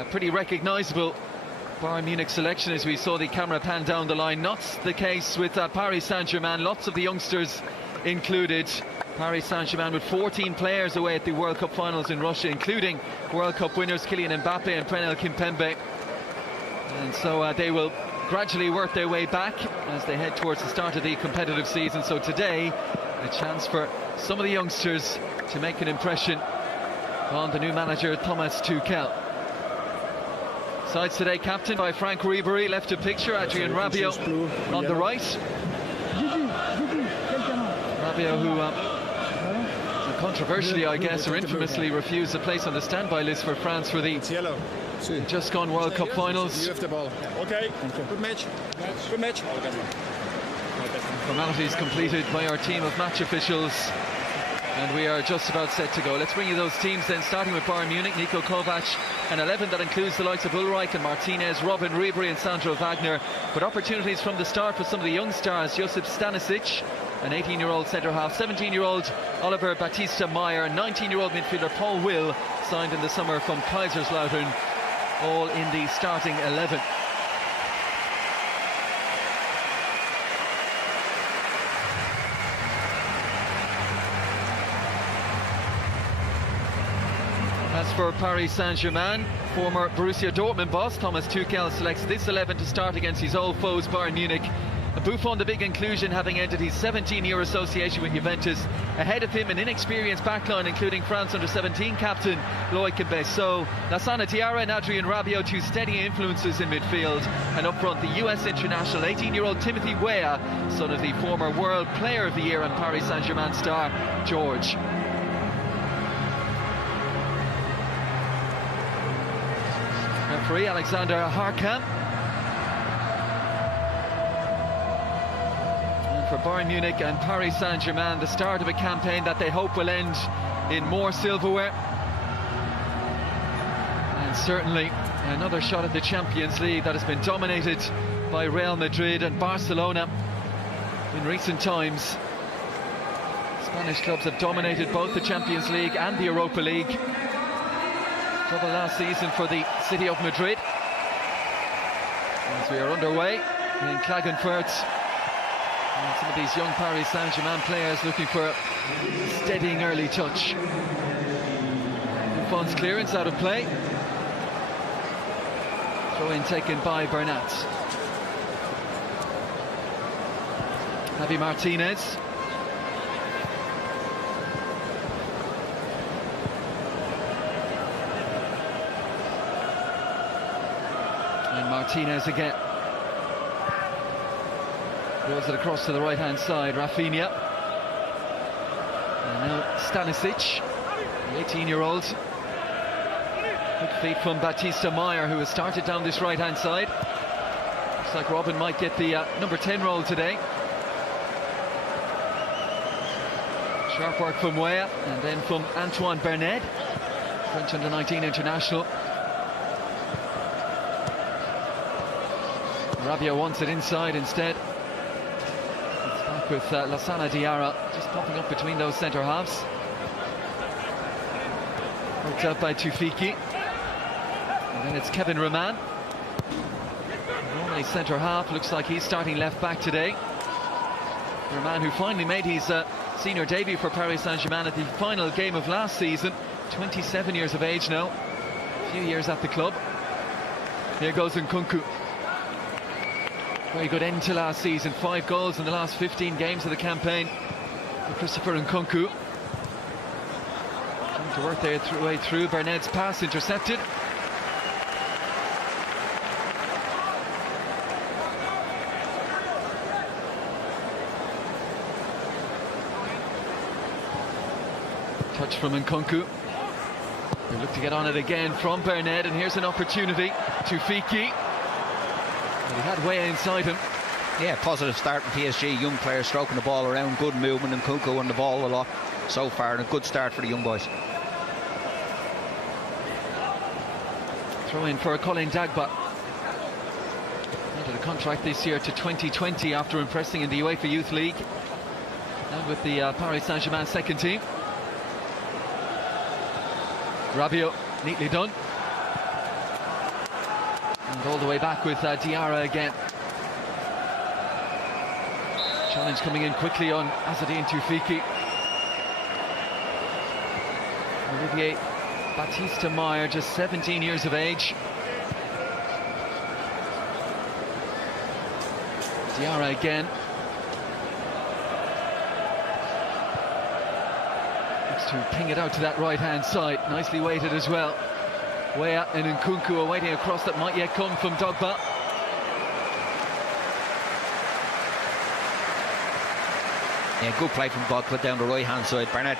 A pretty recognisable Bayern Munich selection as we saw the camera pan down the line. Not the case with Paris Saint-Germain. Lots of the youngsters included. Paris Saint-Germain with 14 players away at the World Cup finals in Russia, including World Cup winners Kylian Mbappe and Presnel Kimpembe. And so they will gradually work their way back as they head towards the start of the competitive season. So today, a chance for some of the youngsters to make an impression on the new manager Thomas Tuchel. Sides today captained by Franck Ribéry, left of picture, Adrien Rabiot on the right. Rabiot, who controversially, I guess, or infamously refused a place on the standby list for France for the just gone World Cup finals. You have the ball. Okay, good match. Good match. Formalities completed by our team of match officials, and we are just about set to go. Let's bring you those teams then, starting with Bayern Munich. Niko Kovac, an 11 that includes the likes of Ulreich and Martinez, Robin Ribéry and Sandro Wagner, but opportunities from the start for some of the young stars. Josip Stanisic, an 18-year-old centre-half, 17-year-old Oliver Batista Meyer, 19-year-old midfielder Paul Will, signed in the summer from Kaiserslautern, all in the starting 11. As for Paris Saint-Germain, former Borussia Dortmund boss Thomas Tuchel selects this 11 to start against his old foes Bayern Munich. Buffon, the big inclusion, having ended his 17-year association with Juventus. Ahead of him, an inexperienced backline, including France under-17 captain Loic Besso, Lassana Diarra and Adrien Rabiot, two steady influences in midfield. And up front, the US international, 18-year-old Timothy Weah, son of the former World Player of the Year and Paris Saint-Germain star George. Referee Alexander Harkam. For Bayern Munich and Paris Saint-Germain, the start of a campaign that they hope will end in more silverware. And certainly another shot at the Champions League that has been dominated by Real Madrid and Barcelona in recent times. Spanish clubs have dominated both the Champions League and the Europa League. Double last season for the city of Madrid. As we are underway in Klagenfurt. And some of these young Paris Saint-Germain players looking for a steadying early touch. Buffon's clearance out of play. Throw in taken by Bernat. Javi Martinez. And Martinez again. Rolls it across to the right-hand side, Rafinha. And now Stanisic, the 18-year-old. Good feet from Batista Meyer, who has started down this right-hand side. Looks like Robin might get the number 10 role today. Sharp work from Weah, and then from Antoine Bernet, French under-19 international. Rabiot wants it inside instead. With Lassana Diarra just popping up between those centre halves. Worked out by Tufiki. And then it's Kevin Roman. Normally centre half, looks like he's starting left back today. Roman, who finally made his senior debut for Paris Saint-Germain at the final game of last season. 27 years of age now. A few years at the club. Here goes Nkunku. Very good end to last season, 5 goals in the last 15 games of the campaign for Christopher Nkunku. Trying to work their way through. Bernet's pass intercepted. Touch from Nkunku. They look to get on it again from Bernet, and here's an opportunity. Tufiki. He had Weah inside him. Yeah, positive start from PSG. Young players stroking the ball around, good movement, and Nkunku on the ball a lot so far, and a good start for the young boys. Throw in for Colin Dagba. Under the contract this year to 2020 after impressing in the UEFA Youth League. And with the Paris Saint-Germain second team. Rabiot, neatly done. And all the way back with Diarra again. Challenge coming in quickly on Azzedine Tufiki. Olivier Baptiste Meyer, just 17 years of age. Diarra again. Looks to ping it out to that right-hand side. Nicely weighted as well. Weah and Nkunku awaiting a cross that might yet come from Dogba. Yeah, good play from Dogba down the right-hand side. Barnett,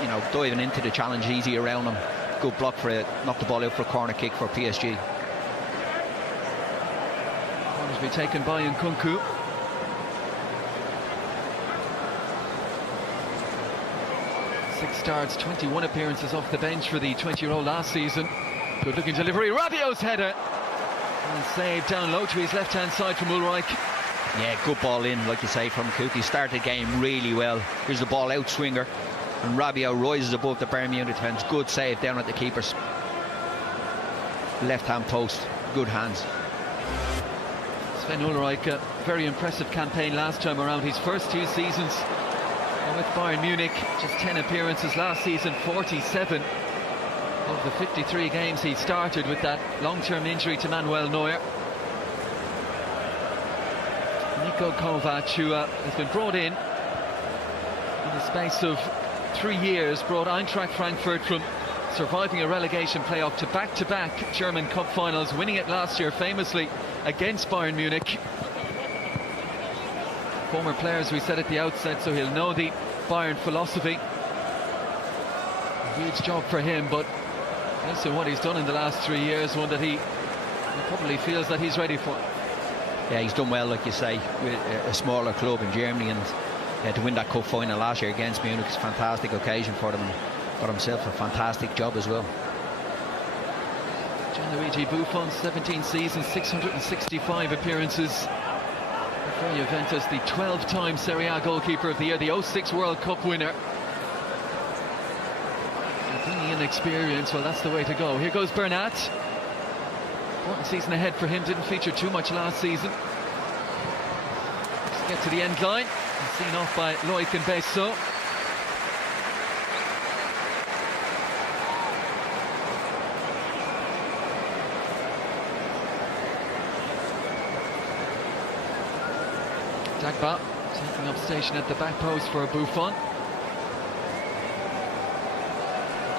you know, diving into the challenge easy around him. Good block for it. Knocked the ball out for a corner kick for PSG. Corner to be taken by Nkunku. Six starts, 21 appearances off the bench for the 20-year-old last season. Good looking delivery. Rabiot's header. And saved down low to his left-hand side from Ulreich. Yeah, good ball in, like you say, from Nkunku. Started the game really well. Here's the ball out swinger. And Rabiot rises above the Bayern Munich defence. Good save down at the keeper's left-hand post. Good hands. Sven Ulreich, a very impressive campaign last time around. His first 2 seasons with Bayern Munich, just 10 appearances. Last season, 47 of the 53 games he started with that long-term injury to Manuel Neuer. Niko Kovac, who has been brought in the space of 3 years, brought Eintracht Frankfurt from surviving a relegation playoff to back-to-back German Cup finals, winning it last year famously against Bayern Munich. Former players, we said at the outset, so he'll know the Bayern philosophy. A huge job for him, but also what he's done in the last 3 years, one that he probably feels that he's ready for. Yeah, he's done well, like you say, with a smaller club in Germany, and to win that cup final last year against Munich is a fantastic occasion for them, and got himself a fantastic job as well. Gianluigi Buffon, 17 seasons, 665 appearances for Juventus, the 12-time Serie A goalkeeper of the year, the 06 World Cup winner. And bringing in experience, well, that's the way to go. Here goes Bernat. Important season ahead for him, didn't feature too much last season. Let's get to the end line. Seen off by Loic and Besso. Dagba taking up station at the back post for Buffon.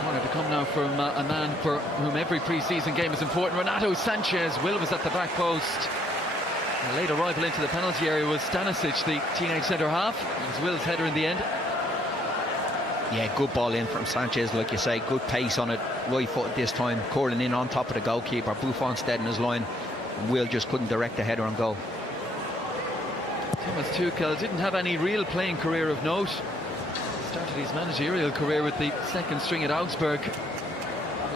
Corner to come now from a man for whom every pre-season game is important. Renato Sanchez. Will was at the back post. A late arrival into the penalty area was Stanisic, the teenage centre-half. It was Will's header in the end. Yeah, good ball in from Sanchez, like you say. Good pace on it. Right foot this time, curling in on top of the goalkeeper. Buffon stayed in his line. Will just couldn't direct the header on goal. Thomas Tuchel didn't have any real playing career of note. Started his managerial career with the second string at Augsburg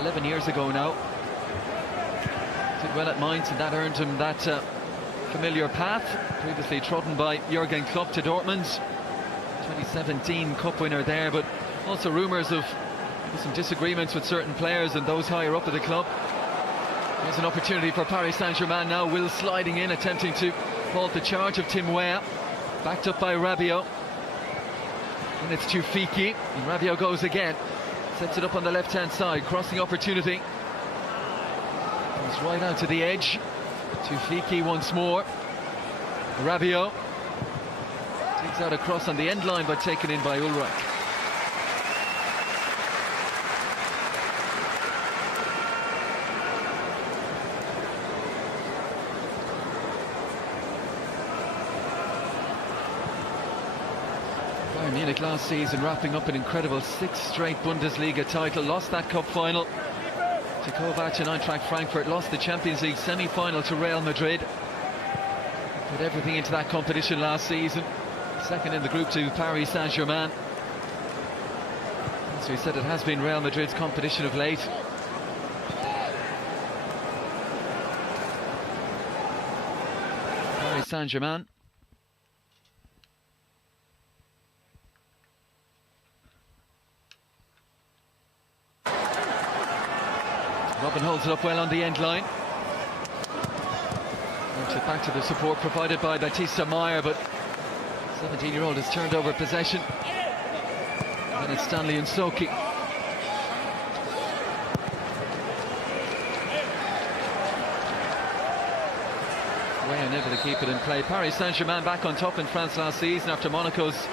11 years ago now. Did well at Mainz, and that earned him that familiar path, previously trodden by Jurgen Klopp to Dortmund. 2017 Cup winner there, but also rumours of some disagreements with certain players and those higher up at the club. There's an opportunity for Paris Saint-Germain now. Will sliding in, attempting to halt the charge of Tim Weah, backed up by Rabiot. And it's Tufiki, and Rabiot goes again, sets it up on the left-hand side, crossing opportunity. Comes right out to the edge. Tufiki once more. Rabiot takes out a cross on the end line, but taken in by Ulreich. Bayern Munich last season wrapping up an incredible 6th straight Bundesliga title, lost that cup final to Kovac and Eintracht Frankfurt, lost the Champions League semi-final to Real Madrid. Put everything into that competition last season. Second in the group to Paris Saint-Germain. As we said, it has been Real Madrid's competition of late. Paris Saint-Germain. Robin holds it up well on the end line. Works it back to the support provided by Batista Meyer, but 17-year-old has turned over possession. And it's Stanley and Soki. Way unable to keep it in play. Paris Saint-Germain back on top in France last season after Monaco's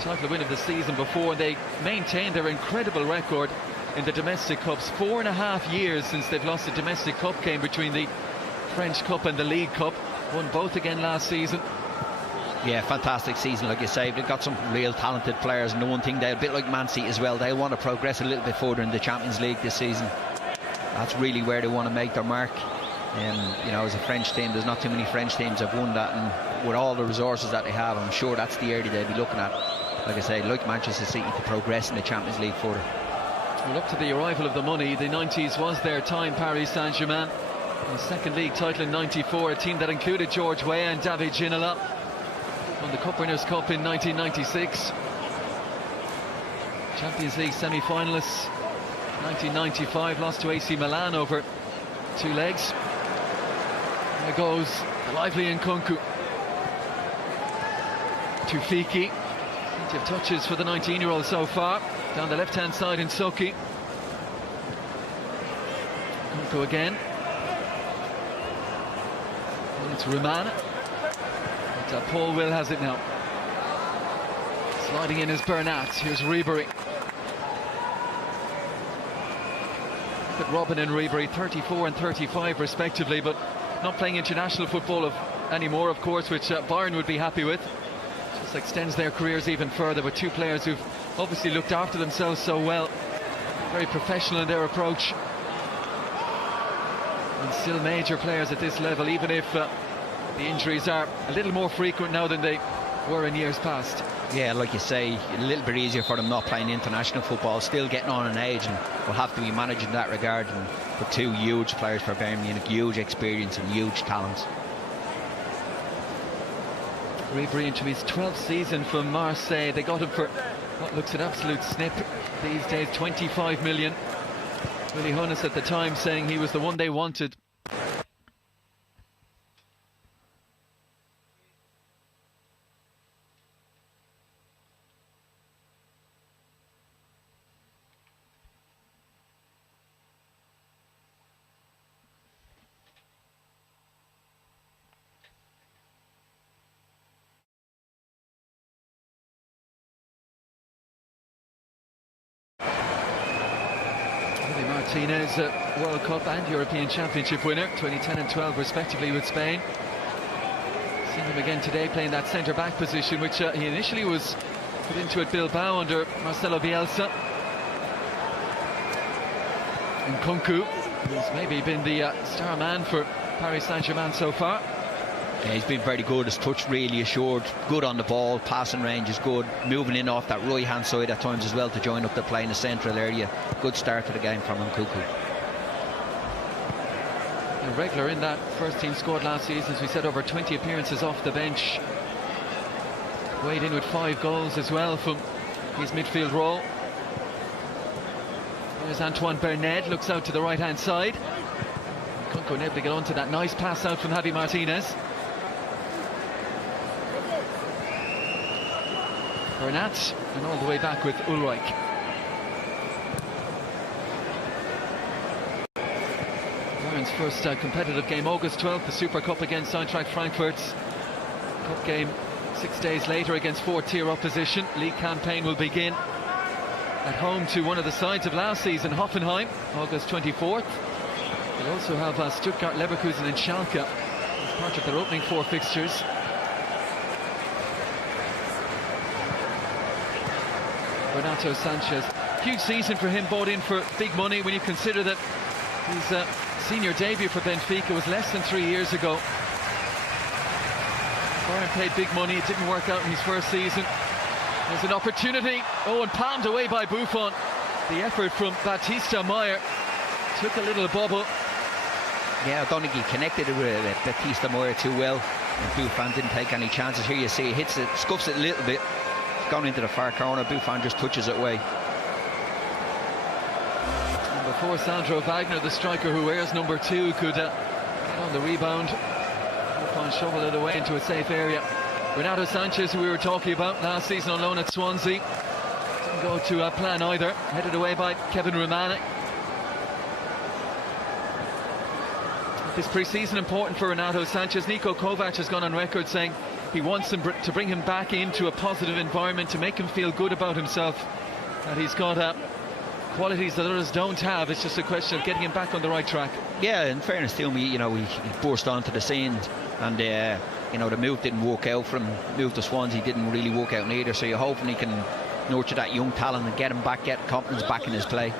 title win of the season before. They maintained their incredible record in the domestic cups. 4.5 years since they've lost a domestic cup game between the French Cup and the League Cup. Won both again last season. Yeah, fantastic season, like you say. They've got some real talented players, and the one thing, they're a bit like Man City as well, they want to progress a little bit further in the Champions League this season. That's really where they want to make their mark. You know, as a French team, there's not too many French teams have won that, and with all the resources that they have, I'm sure that's the area they'll be looking at. Like I say, like Manchester City, to progress in the Champions League further. Well, up to the arrival of the money, the 90s was their time. Paris Saint-Germain, the second league title in '94, a team that included George Weah and David Ginola. Won the Cup Winners' Cup in 1996. Champions League semi-finalists 1995, lost to AC Milan over 2 legs. There goes the lively Nkunku. Tufiki. Plenty of touches for the 19-year-old so far. Down the left-hand side in Soki. Nkunku again. And it's Rumana. But Paul Will has it now. Sliding in is Bernat. Here's Ribery. Look at Robin and Ribery, 34 and 35 respectively, but not playing international football anymore, of course, which Bayern would be happy with. Just extends their careers even further with 2 players who've obviously looked after themselves so well. Very professional in their approach. And still major players at this level, even if the injuries are a little more frequent now than they were in years past. Yeah, like you say, a little bit easier for them not playing international football, still getting on in age, and will have to be managed in that regard. And for 2 huge players for Bayern Munich, huge experience and huge talents. Ribery into his 12th season for Marseille. They got him for what looks an absolute snip these days, 25 million. Willy Hoeneß at the time saying he was the one they wanted. Martinez, World Cup and European Championship winner, 2010 and 12 respectively with Spain. Seen him again today playing that centre-back position, which he initially was put into at Bilbao under Marcelo Bielsa. And Nkunku, who's maybe been the star man for Paris Saint-Germain so far. Yeah, he's been very good. His touch really assured, good on the ball, passing range is good, moving in off that right hand side at times as well to join up the play in the central area. Good start to the game from Nkunku. A regular in that first team squad last season, as we said, over 20 appearances off the bench. Weighed in with 5 goals as well from his midfield role. There's Antoine Bernet, looks out to the right hand side. Nkunku unable to get onto that nice pass out from Javi Martinez. Bernat, and all the way back with Ulreich. Bayern's first competitive game, August 12th, the Super Cup against Eintracht Frankfurt. Cup game 6 days later against 4th-tier opposition. League campaign will begin at home to one of the sides of last season, Hoffenheim, August 24th. They'll also have Stuttgart, Leverkusen and Schalke as part of their opening 4 fixtures. Renato Sanchez, huge season for him, bought in for big money when you consider that his senior debut for Benfica was less than 3 years ago. Bayern paid big money, it didn't work out in his first season. There's an opportunity, and palmed away by Buffon. The effort from Batista Meyer took a little bubble. Yeah, I don't think he connected with Batista Meyer too well, and Buffon didn't take any chances. Here you see he hits it, scuffs it a little bit, gone into the far corner. Buffon just touches it away. And before Sandro Wagner, the striker who wears number 2, could get on the rebound, Buffon shovel it away into a safe area. Renato Sanchez, who we were talking about last season on loan at Swansea, didn't go to plan either. Headed away by Kevin Romana. This pre-season important for Renato Sanchez. Niko Kovac has gone on record saying he wants him to bring him back into a positive environment, to make him feel good about himself, that he's got qualities that others don't have. It's just a question of getting him back on the right track. Yeah, in fairness to him, he burst onto the scene, and the move didn't work out for him. Move to Swansea didn't really work out either, so you're hoping he can nurture that young talent and get him back, get confidence back in his play.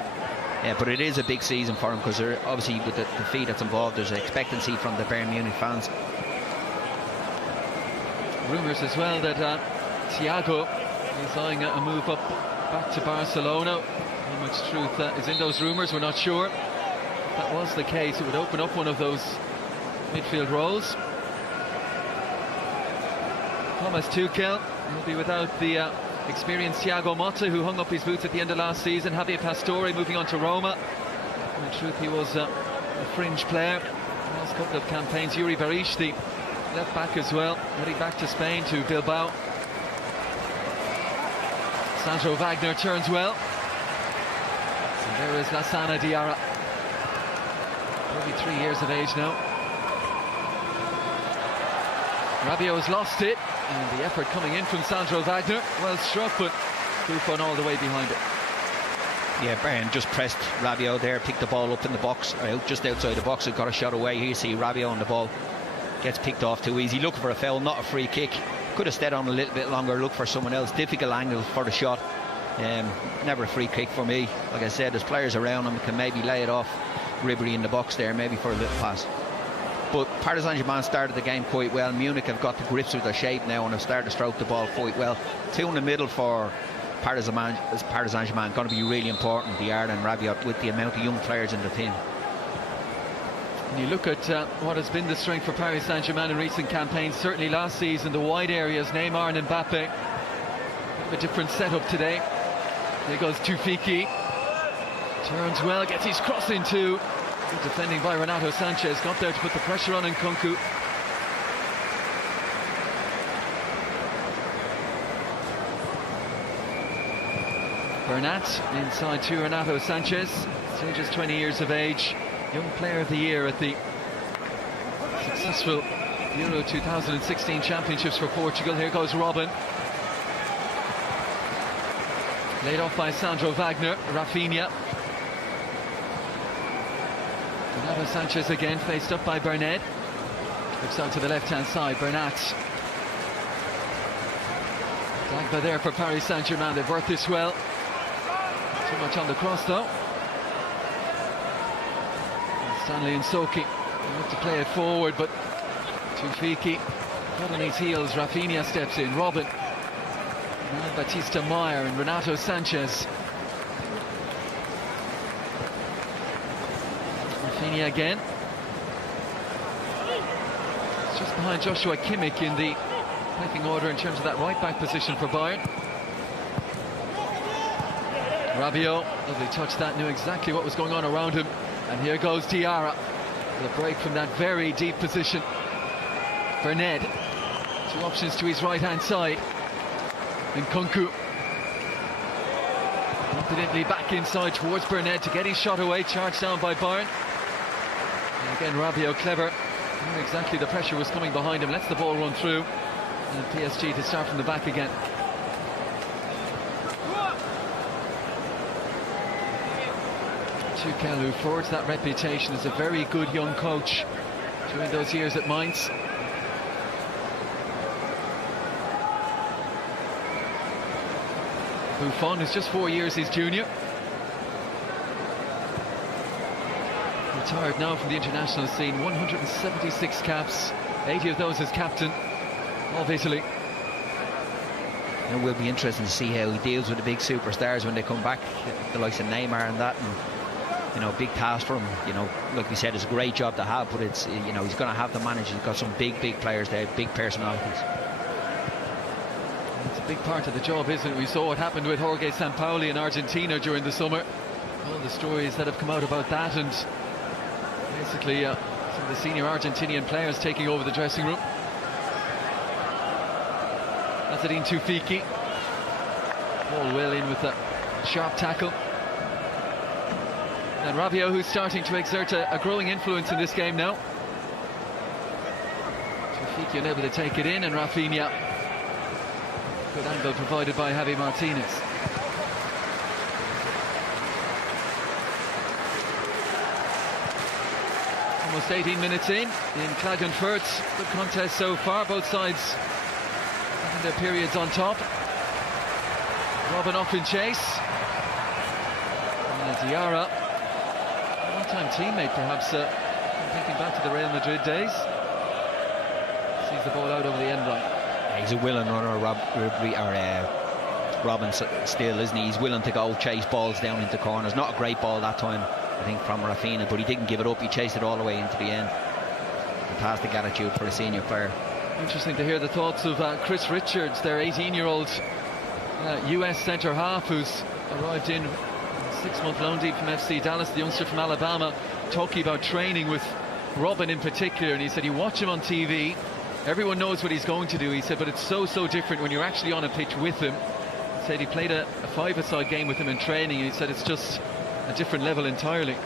But it is a big season for him, because obviously with the fee that's involved, there's expectancy from the Bayern Munich fans. Rumours as well that Thiago is eyeing a move up back to Barcelona. How much truth is in those rumours, we're not sure. If that was the case, it would open up one of those midfield roles. Thomas Tuchel will be without the experienced Thiago Motta, who hung up his boots at the end of last season. Javier Pastore moving on to Roma. In truth, he was a fringe player the last couple of campaigns. Yuri Barish, the left back as well, heading back to Spain, to Bilbao. Sandro Wagner turns well. And there is Lassana Diarra, 33 years of age now. Rabiot has lost it, and the effort coming in from Sandro Wagner. Well struck, but Buffon all the way behind it. Yeah, Bayern just pressed Rabiot there, picked the ball up in the box, just outside the box, and got a shot away. Here you see Rabiot on the ball, gets picked off too easy, looking for a foul, not a free kick. Could have stayed on a little bit longer, look for someone else. Difficult angle for the shot. Never a free kick for me. Like I said, there's players around him, can maybe lay it off Ribery in the box there, maybe for a little pass. But Paris Saint-Germain started the game quite well. Munich have got the grips with their shape now and have started to stroke the ball quite well. Two in the middle for Paris Saint-Germain, going to be really important, Diarra and Rabiot, with the amount of young players in the team. When you look at what has been the strength for Paris Saint-Germain in recent campaigns, certainly last season, the wide areas, Neymar and Mbappe. A different setup today. There goes Tufiki. Turns well, gets his cross into. Good defending by Renato Sanchez. Got there to put the pressure on Nkunku. Bernat inside to Renato Sanchez. Still just 20 years of age. Young Player of the Year at the successful Euro 2016 Championships for Portugal. Here goes Robin. Laid off by Sandro Wagner. Rafinha. Renato Sanchez again, faced up by Bernat. Looks out to the left-hand side. Bernat. Dagba there for Paris Saint-Germain. They've worked this well. Too much on the cross though. And Stanley and Soki look to play it forward, but Tufiki got on his heels. Rafinha steps in. Robin. Now Batista Meyer and Renato Sanchez. Rafinha again. It's just behind Joshua Kimmich in the pecking order in terms of that right back position for Bayern. Rabiot, lovely touch that, knew exactly what was going on around him. And here goes Diarra. The break from that very deep position. Bernat. Two options to his right hand side. Nkunku. Confidently back inside towards Bernat to get his shot away, charged down by Bayern. And again Rabiot clever, knew exactly the pressure was coming behind him, lets the ball run through, and PSG to start from the back again. Tuchel, who forged that reputation as a very good young coach during those years at Mainz. Buffon is just 4 years his junior. Retired now from the international scene. 176 caps, 80 of those as captain of Italy. It will be interesting to see how he deals with the big superstars when they come back, the likes of Neymar and that. And big task for him. Like we said, it's a great job to have, but it's he's going to have to manage. He's got some big players there, big personalities. It's a big part of the job, isn't it? We saw what happened with Jorge Sampaoli in Argentina during the summer. All the stories that have come out about that, and basically The senior Argentinian players taking over the dressing room. Azzedine Tufiki. Ball well in with a sharp tackle. And Rabiot, who's starting to exert a growing influence in this game now. Tufiki unable to take it in, and Rafinha. Good angle provided by Javi Martinez. Almost 18 minutes in Klagenfurt. Good contest so far, both sides having their periods on top. Robben off in chase. And Diarra, a long-time teammate perhaps, thinking back to the Real Madrid days. Sees the ball out over the end line. Yeah, he's a willing runner, Robben still, isn't he? He's willing to go chase balls down into corners. Not a great ball that time, I think, from Rafinha, but he didn't give it up. He chased it all the way into the end. Fantastic attitude for a senior player. Interesting to hear the thoughts of Chris Richards, their 18-year-old US centre half, who's arrived in 6-month loan deal from FC Dallas, the youngster from Alabama, talking about training with Robben in particular. And he said you watch him on TV, everyone knows what he's going to do. He said, but it's so different when you're actually on a pitch with him. He said he played a five-a-side game with him in training, and he said it's just a different level entirely.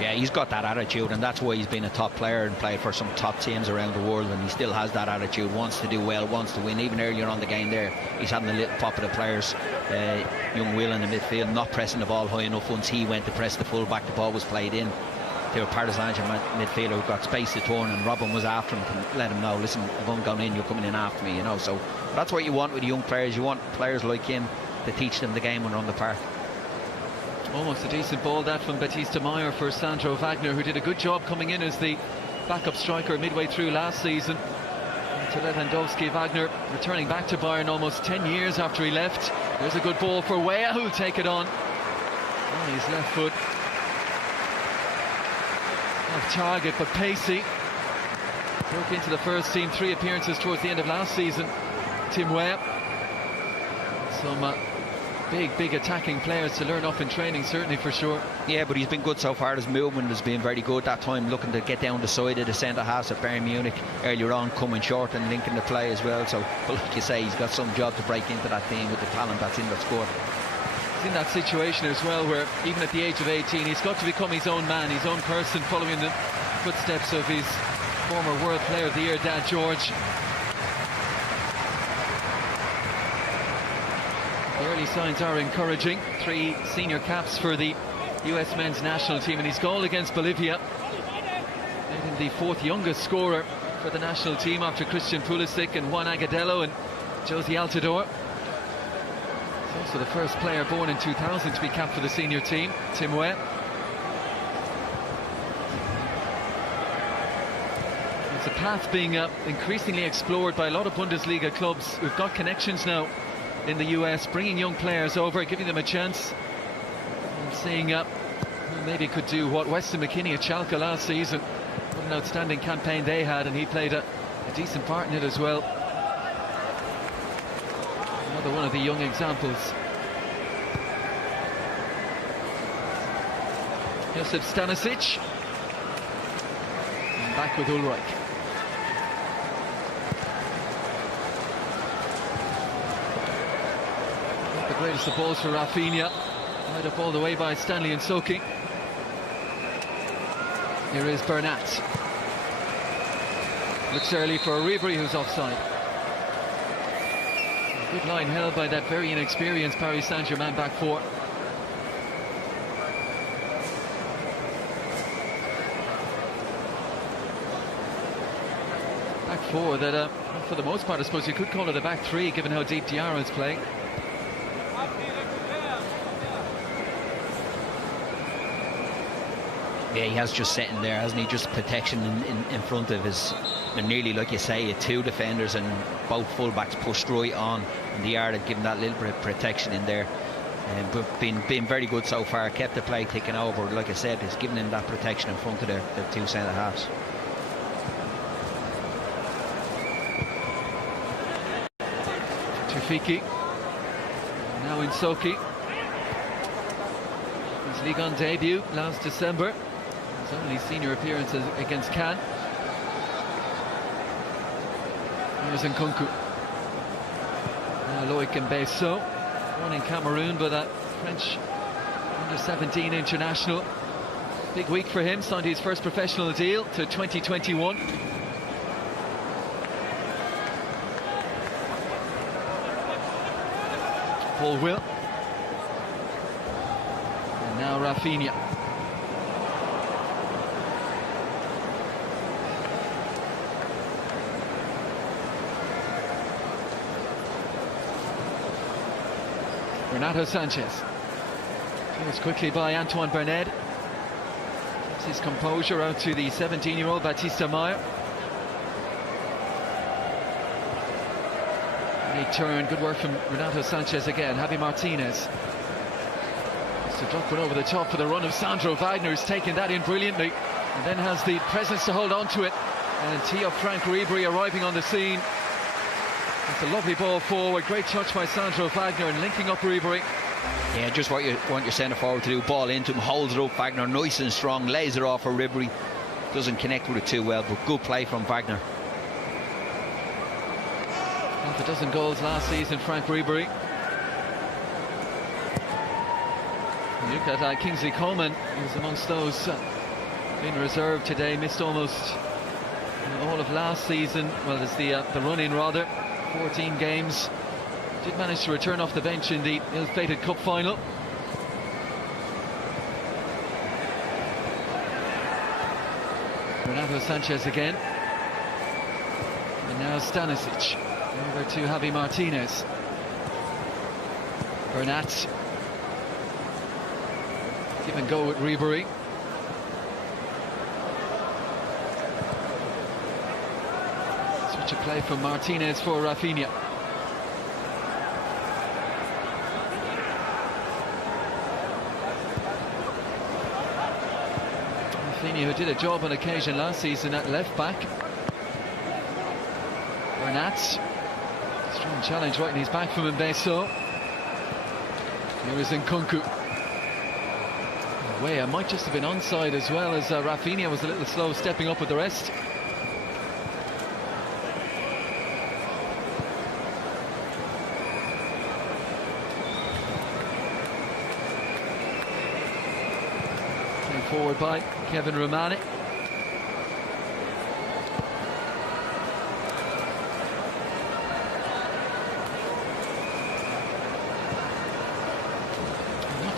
Yeah, he's got that attitude, and that's why he's been a top player and played for some top teams around the world, and he still has that attitude, wants to do well, wants to win. Even earlier on the game there, he's having a little pop of the players. Young Will in the midfield, not pressing the ball high enough. Once he went to press the full back, the ball was played in to a Paris Saint-Germain midfielder who got space to turn, and Robben was after him to let him know, listen, if I'm going in, you're coming in after me, you know. So that's what you want with young players. You want players like him to teach them the game when they're on the park. Almost a decent ball that from Batista Meyer for Sandro Wagner, who did a good job coming in as the backup striker midway through last season. And to Lewandowski, Wagner returning back to Bayern almost 10 years after he left. There's a good ball for Weah, who'll take it on his left foot. Off target, but pacey. Broke into the first team, 3 appearances towards the end of last season. Tim Weah. Some big attacking players to learn off in training, certainly, for sure. Yeah, but he's been good so far. His movement has been very good that time, looking to get down the side of the centre half at Bayern Munich earlier on, coming short and linking the play as well. So, but like you say, he's got some job to break into that team with the talent that's in that squad. He's in that situation as well, where even at the age of 18, he's got to become his own man, his own person, following the footsteps of his former World Player of the Year, Dad George. The early signs are encouraging. 3 senior caps for the US men's national team, and his goal against Bolivia made him the 4th youngest scorer for the national team after Christian Pulisic and Juan Agudelo and Josie Altidore. He's also the first player born in 2000 to be capped for the senior team, Tim Weah. It's a path being increasingly explored by a lot of Bundesliga clubs who've got connections now in the US, bringing young players over, giving them a chance, and seeing who maybe could do what Weston McKennie at Schalke last season. What an outstanding campaign they had, and he played a decent part in it as well. Another one of the young examples. Josip Stanisic, and back with Ulreich. The greatest of balls for Rafinha, tied up all the way by Stanley and Soki. Here is Bernat. Looks early for Ribery, who's offside. A good line held by that very inexperienced Paris Saint-Germain back 4. Back 4 that, for the most part, I suppose you could call it a back 3, given how deep Diarra is playing. Yeah, he has just sitting there, hasn't he? Just protection in front of his, and nearly, like you say, 2 defenders and both fullbacks pushed right on, and the yard had given that little bit of protection in there. But been very good so far, kept the play ticking over. Like I said, it's given him that protection in front of the 2 centre halves. Tufiki, now in Soki. His Ligue 1 debut last December. He's only senior appearance against Cannes. Here's Nkunku. Loic Mbesso, born in Cameroon, but a French under-17 international. Big week for him, signed his first professional deal to 2021. Paul Will. And now Rafinha. Renato Sanchez. Clears quickly by Antoine Bernard. Keeps his composure out to the 17-year-old Batista Meyer. Great turn, good work from Renato Sanchez again. Javi Martinez. It's to drop one over the top for the run of Sandro Wagner, who's taken that in brilliantly. And then has the presence to hold on to it. And Theo Frank Ribery arriving on the scene. It's a lovely ball forward, great touch by Sandro Wagner and linking up Ribery. Yeah, just what you want your centre forward to do. Ball into him, holds it up. Wagner nice and strong, lays it off for Ribery. Doesn't connect with it too well, but good play from Wagner. Half a dozen goals last season, Frank Ribery. You look at Kingsley Coman, who's amongst those in reserve today. Missed almost all of last season. Well, it's the run-in rather. 14 games. Did manage to return off the bench in the ill-fated cup final. Renato Sanchez again. And now Stanisic. Over to Javi Martinez. Bernat. Give and go with Ribery. Switch of play from Martinez for Rafinha. Rafinha, who did a job on occasion last season at left back. Bernat. Strong challenge right in his back from Mbesso. Here is Nkunku. Way, might just have been onside as well, as Rafinha was a little slow stepping up with the rest. Played forward by Kevin Romani.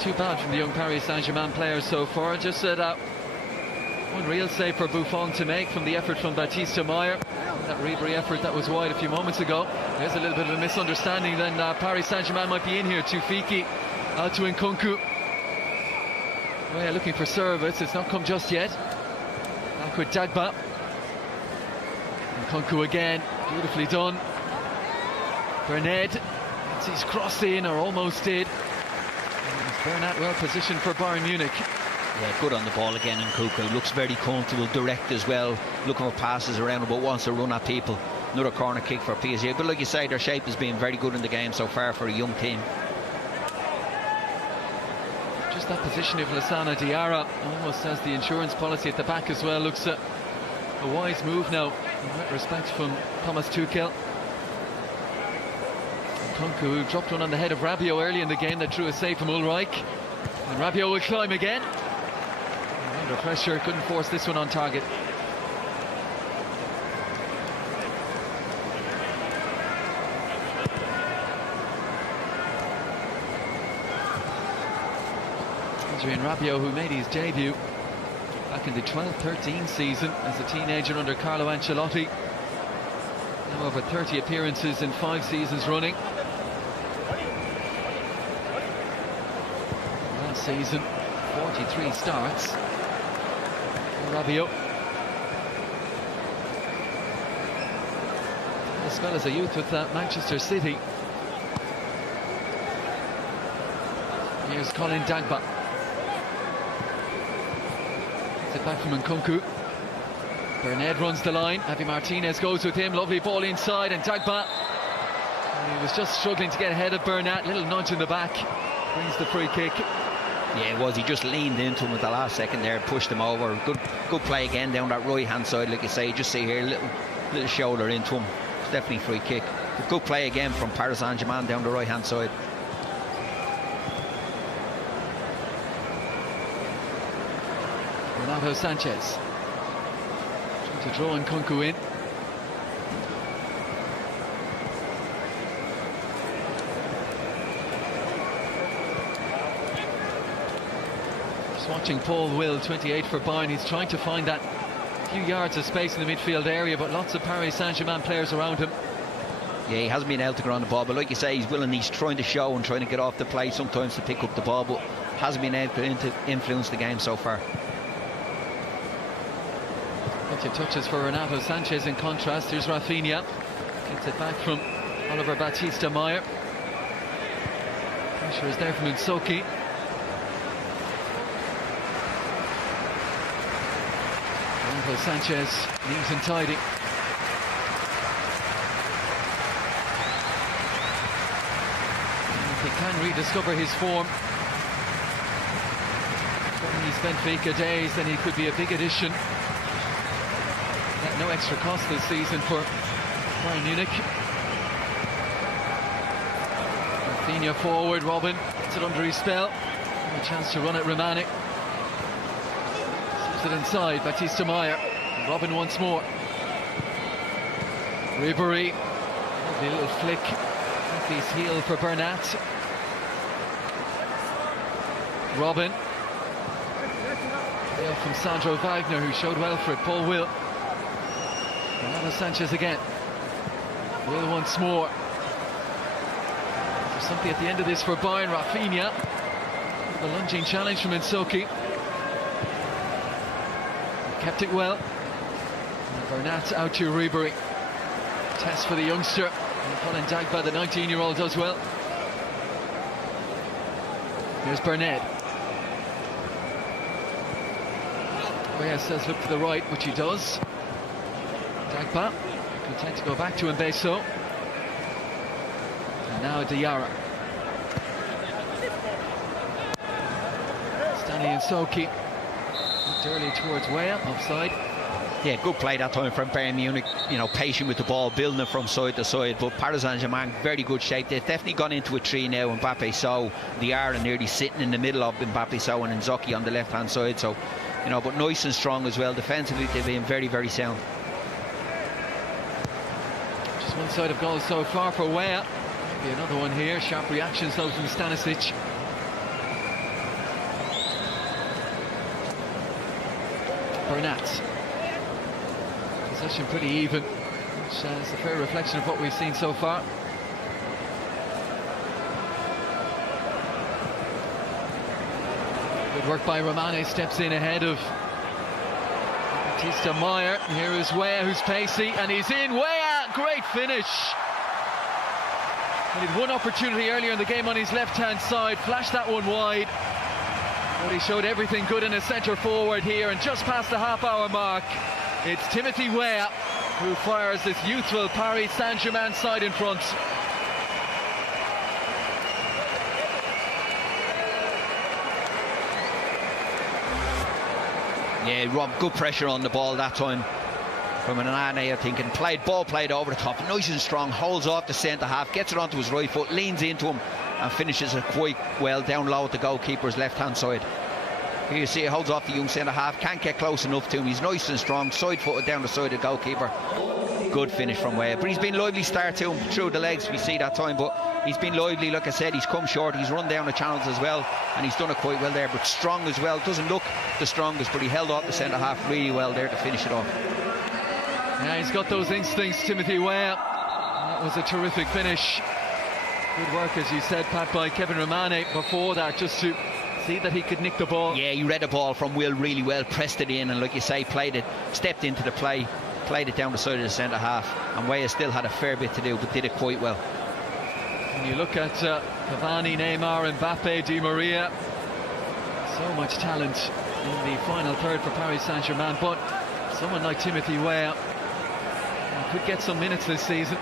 Too bad from the young Paris Saint-Germain players so far. Just one real save for Buffon to make from the effort from Batista Meyer. That Ribery effort that was wide a few moments ago. There's a little bit of a misunderstanding. Then Paris Saint-Germain might be in here. Tufiki out to Nkunku. Well, looking for service. It's not come just yet. Back with Dagba. Nkunku again. Beautifully done. Bernard. He's crossed in, or almost did. Bernat well positioned for Bayern Munich. Yeah, good on the ball again. Nkunku looks very comfortable, direct as well, looking for passes around him, but wants to run at people. Another corner kick for PSG. But like you say, their shape has been very good in the game so far for a young team. Just that position of Lassana Diarra almost has the insurance policy at the back as well. Looks a wise move now, in that respect, from Thomas Tuchel. Nkunku, who dropped one on the head of Rabiot early in the game, that drew a save from Ulreich. And Rabiot will climb again. And under pressure, couldn't force this one on target. Adrien Rabiot, who made his debut back in the 12-13 season as a teenager under Carlo Ancelotti. Now over 30 appearances in 5 seasons running. Season 43 starts. Rabiot, as well as a youth with Manchester City. Here's Colin Dagba. Gets it back from Nkunku. Bernard runs the line. Javi Martinez goes with him. Lovely ball inside, and Dagba, he was just struggling to get ahead of Bernat. Little nudge in the back brings the free kick. Yeah, it was. He just leaned into him at the last second there, pushed him over. Good play again down that right hand side, like you say. You just see here, little shoulder into him. It's definitely free kick. But good play again from Paris Saint-Germain down the right hand side. Renato Sanchez trying to draw Nkunku in. Just watching Paul Will, 28 for Bayern. He's trying to find that few yards of space in the midfield area, but lots of Paris Saint-Germain players around him. Yeah, he hasn't been able to get on the ball, but like you say, he's willing. He's trying to show and trying to get off the play sometimes to pick up the ball, but hasn't been able to influence the game so far. Plenty of touches for Renato Sanchez. In contrast, here's Rafinha. Gets it back from Oliver Batista Meyer. Pressure is there from Nsoki. Renato Sanchez leaves and tidy. If he can rediscover his form from these Benfica days, then he could be a big addition. No extra cost this season for Bayern Munich. Rafinha forward, Robin gets it under his spell. A chance to run at Romani. Slips it inside, Batista Meyer. Robin once more. Ribery, lovely little flick off his heel for Bernat. Robin. Payoff from Sandro Wagner, who showed well for it. Paul Will. Renato Sanchez again. Will once more. There's something at the end of this for Bayern. Rafinha. A lunging challenge from Nsoki. Kept it well. And Bernat out to Ribery. Test for the youngster. And Colin Dagba, the 19-year-old, does well. Here's Bernat. Reyes says look to the right, which he does. Dagba, content to go back to Mbeso. And now Diarra. Stanley Nsoki. Looked early towards Weah, offside. Yeah, good play that time from Bayern Munich. You know, patient with the ball, building it from side to side. But Paris Saint-Germain, very good shape. They've definitely gone into a tree now. Mbappe Sow, Diarra nearly sitting in the middle of Mbappe Sow and Nsoki on the left-hand side. So, you know, but nice and strong as well. Defensively, they've been very, very sound. Just one side of goal so far for Weah. Maybe another one here. Sharp reactions though from Stanisic. Bernat. Possession pretty even, which is a fair reflection of what we've seen so far. Good work by Romani, steps in ahead of Batista Meyer. Here is Weah, who's pacey, and he's in. Weah, great finish. He had one opportunity earlier in the game on his left-hand side, flashed that one wide. But he showed everything good in a centre forward here, and just past the half-hour mark, it's Timothy Weah who fires this youthful Paris Saint-Germain side in front. Yeah, Rob, good pressure on the ball that time from an Anane, I think, and ball played over the top, nice and strong, holds off the centre half, gets it onto his right foot, leans into him and finishes it quite well down low at the goalkeeper's left hand side. Here you see he holds off the young centre half, can't get close enough to him. He's nice and strong, side footed down the side of the goalkeeper. Good finish from Weah, but he's been lively start to him through the legs, we see that time, but he's been lively. Like I said, he's come short, he's run down the channels as well, and he's done it quite well there, but strong as well. Doesn't look the strongest, but he held off the centre half really well there to finish it off. Yeah, he's got those instincts, Timothy Weah. That was a terrific finish. Good work, as you said, Pat, by Kevin Romani before that, just to see that he could nick the ball. Yeah, he read the ball from Will really well, pressed it in, and like you say, played it, stepped into the play, played it down the side of the centre half, and Weah still had a fair bit to do, but did it quite well. When you look at Cavani, Neymar, Mbappe, Di Maria, so much talent in the final third for Paris Saint-Germain, but someone like Timothy Weah could get some minutes this season.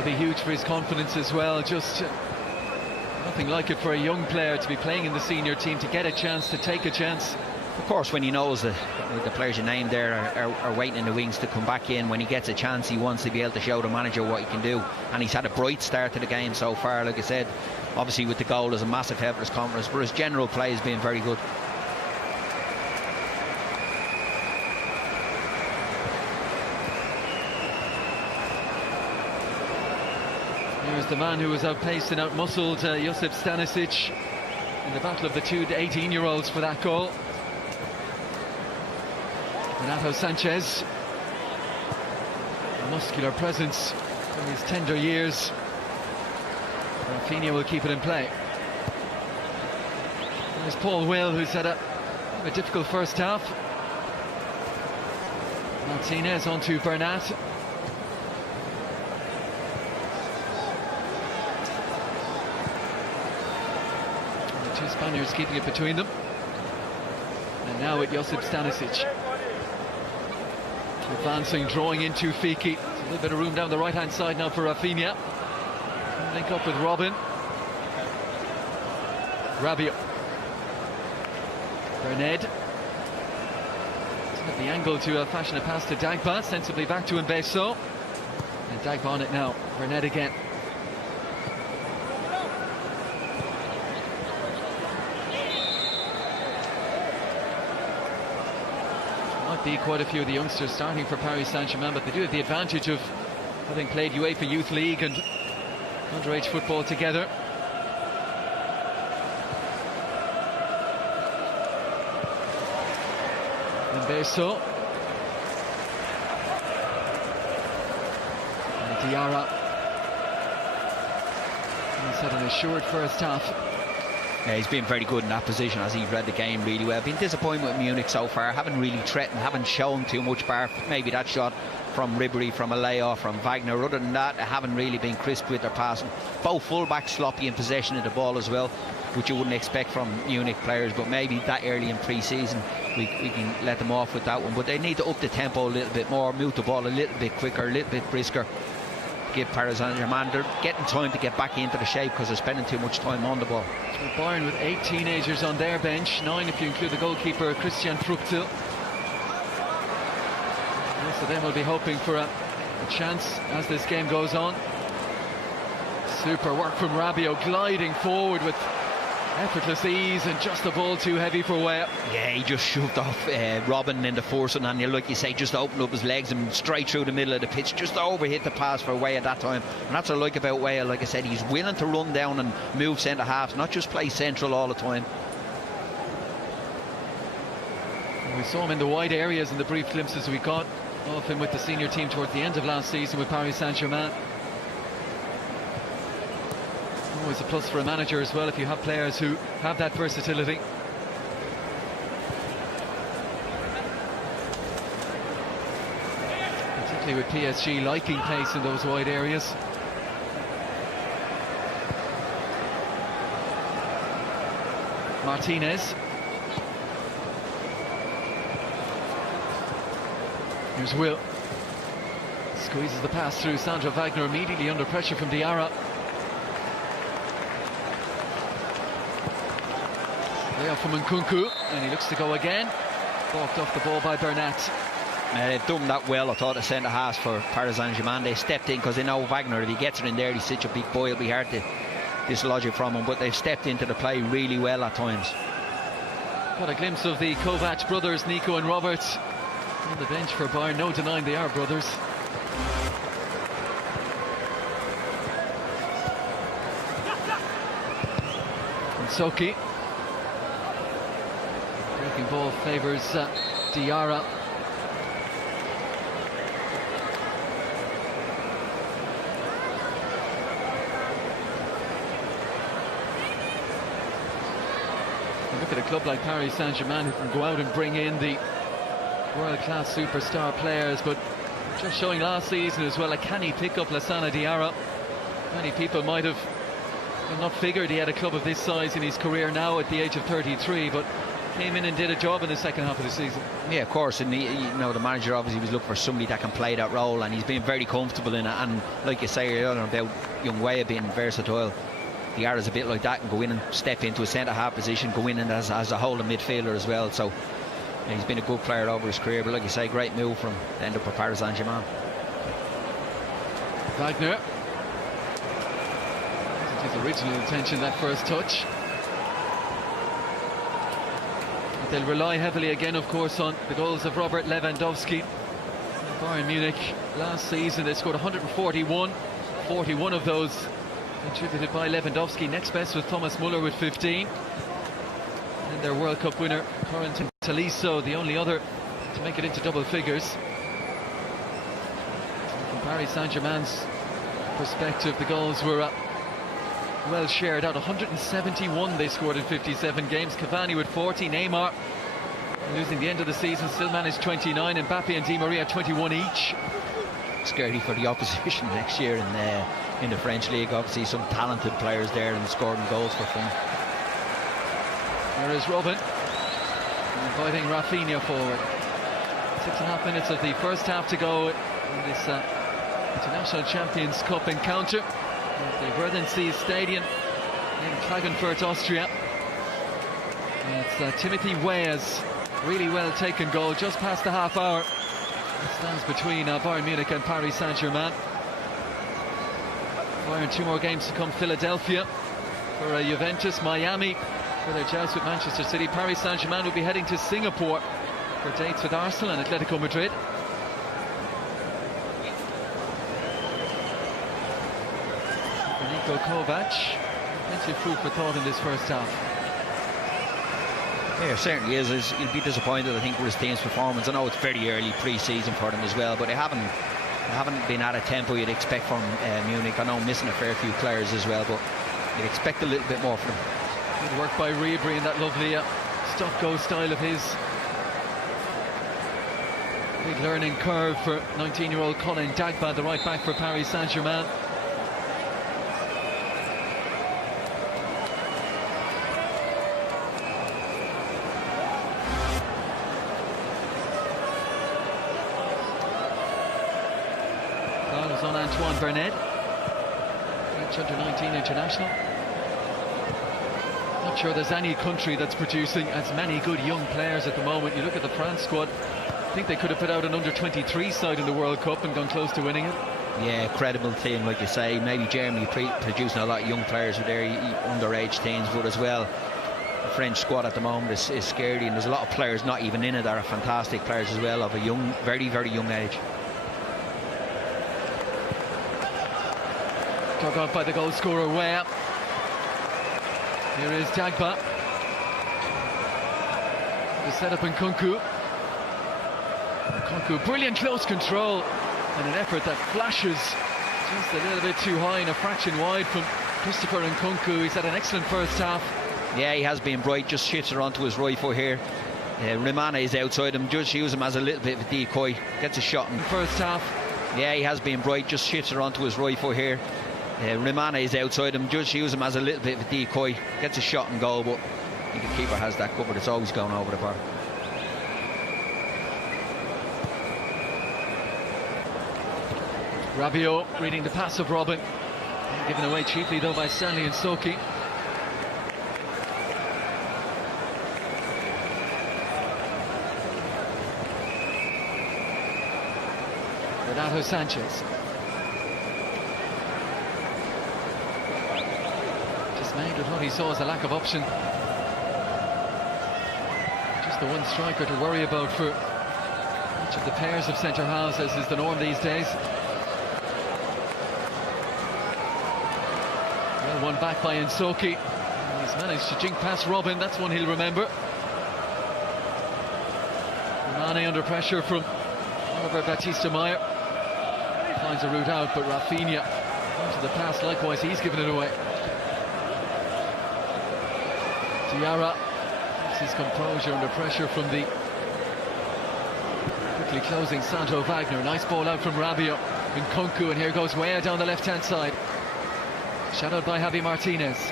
That'll be huge for his confidence as well. Just nothing like it for a young player to be playing in the senior team, to get a chance, to take a chance. Of course, when he knows that the players you named there are waiting in the wings to come back in, when he gets a chance, he wants to be able to show the manager what he can do. And he's had a bright start to the game so far. Like I said, obviously with the goal is a massive help for his confidence, but his general play has been very good. Here's the man who was outpaced and outmuscled Josip Stanisic in the battle of the two 18-year-olds for that goal. Renato Sanchez, a muscular presence from his tender years. Rafinha will keep it in play. There's Paul Will, who's had a difficult first half. Martinez onto Bernat. The two Spaniards keeping it between them. And now with Josip Stanisic. Advancing, drawing into Fiki. A little bit of room down the right-hand side now for Rafinha. Link up with Robin. Rabiot. Berned. At the angle to fashion a pass to Dagba. Sensibly back to Mbeso. And Dagba on it now. Berned again. Be quite a few of the youngsters starting for Paris Saint-Germain, but they do have the advantage of having played UEFA Youth League and underage football together. Mbeso. And Diarra. He's had an assured first half. Yeah, he's been very good in that position as he's read the game really well. Been disappointed with Munich so far, haven't really threatened, haven't shown too much bar. Maybe that shot from Ribery, from Alea, from Wagner. Other than that, they haven't really been crisp with their passing. Both fullbacks sloppy in possession of the ball as well, which you wouldn't expect from Munich players, but maybe that early in pre-season we can let them off with that one. But they need to up the tempo a little bit more, move the ball a little bit quicker, a little bit brisker. Give Paris Saint-Germain, they're getting time to get back into the shape because they're spending too much time on the ball. Bayern with 8 teenagers on their bench, 9 if you include the goalkeeper Christian Fruchtel. Most of them will be hoping for a chance as this game goes on. Super work from Rabiot, gliding forward with effortless ease and just the ball too heavy for Weah. Yeah, he just shoved off Robin in the first one, and like you say, just opened up his legs and straight through the middle of the pitch, just overhit the pass for Weah at that time. And that's what I like about Weah. Like I said, he's willing to run down and move centre halves, not just play central all the time. We saw him in the wide areas in the brief glimpses we got of him with the senior team towards the end of last season with Paris Saint-Germain. Always a plus for a manager as well if you have players who have that versatility. Particularly with PSG liking pace in those wide areas. Martinez. Here's Will. Squeezes the pass through. Sandro Wagner immediately under pressure from Diarra. There from Nkunku, and he looks to go again. Balked off the ball by Bernat. They've done that well, I thought, the centre halves for Paris Saint-Germain. They stepped in because they know Wagner, if he gets it in there, he's such a big boy, it'll be hard to dislodge it from him. But they've stepped into the play really well at times. Got a glimpse of the Kovac brothers, Nico and Robert, on the bench for Bayern. No denying they are brothers. And Soki. Breaking ball favours Diarra. Look at a club like Paris Saint-Germain who can go out and bring in the world-class superstar players, but just showing last season as well, can he pick up Lassana Diarra? Many people might have not figured he had a club of this size in his career now at the age of 33, but came in and did a job in the second half of the season. Yeah, of course, and the manager obviously was looking for somebody that can play that role, and he's been very comfortable in it. And like you say earlier about young Weah being versatile, Diarra's a bit like that, and go in and step into a centre half position, go in and as a holding midfielder as well. So he's been a good player over his career, but like you say, great move from the end up for Paris Saint-Germain. Wagner. His original intention, that first touch. They'll rely heavily again, of course, on the goals of Robert Lewandowski. Bayern Munich last season, they scored 141. 41 of those contributed by Lewandowski. Next best was Thomas Muller with 15. And their World Cup winner, Corentin Tolisso, the only other to make it into double figures. From Paris Saint-Germain's perspective, the goals were well shared out. 171 they scored in 57 games. Cavani with 40, Neymar losing the end of the season still managed 29, and Mbappe and Di Maria 21 each. Scary for the opposition next year in the French league. Obviously some talented players there and scoring goals for fun. There is Robin inviting Rafinha forward. 6.5 minutes of the first half to go in this International Champions Cup encounter at the Werdensee Stadium in Klagenfurt, Austria. It's Timothy Weah's really well taken goal just past the half hour. It stands between Bayern Munich and Paris Saint-Germain. Bayern 2 more games to come. Philadelphia for Juventus, Miami for their joust with Manchester City. Paris Saint-Germain will be heading to Singapore for dates with Arsenal and Atletico Madrid. Niko Kovac, plenty of food for thought in this first half. Yeah, certainly is. He'll be disappointed, I think, with his team's performance. I know it's very early pre-season for them as well, but they haven't been at a tempo you'd expect from Munich. I know missing a fair few players as well, but you'd expect a little bit more from them. Good work by Ribery in that lovely stop-go style of his. Big learning curve for 19-year-old Colin Dagba, the right back for Paris Saint-Germain. On Antoine Bernard, French under-19 international. Not sure there's any country that's producing as many good young players at the moment. You look at the France squad, I think they could have put out an under-23 side in the World Cup and gone close to winning it. Yeah, credible team, like you say. Maybe Germany producing a lot of young players with their underage teams, but as well, the French squad at the moment is scary, and there's a lot of players not even in it that are fantastic players as well, of a young, very, very young age. Dug out by the goal scorer Weah. Here is Dagba. The setup in Nkunku. Nkunku, brilliant close control and an effort that flashes just a little bit too high and a fraction wide from Christopher Nkunku. He's had an excellent first half. Yeah, he has been bright, just shifts around to his right foot here. Rimana is outside him, just use him as a little bit of a decoy, gets a shot in the first half. Yeah, he has been bright, just shifts around to his right foot here. Rimana is outside him, just use him as a little bit of a decoy, gets a shot and goal, but I think the keeper has that covered. It's always going over the bar. Rabiot reading the pass of Robin, given away cheaply though by Stanley and Soki. Renato Sanchez. Dismayed with what he saw as a lack of option. Just the one striker to worry about for each of the pairs of centre halves, as is the norm these days. Well, one back by Nsoki. He's managed to jink past Robin. That's one he'll remember. Mane under pressure from Oliver Baptiste-Meyer. Finds a route out, but Rafinha into the pass. Likewise, he's given it away. Diarra keeps his composure under pressure from the quickly closing Sandro Wagner. Nice ball out from Rabiot. Nkunku, and here goes Weah down the left-hand side. Shadowed by Javi Martinez.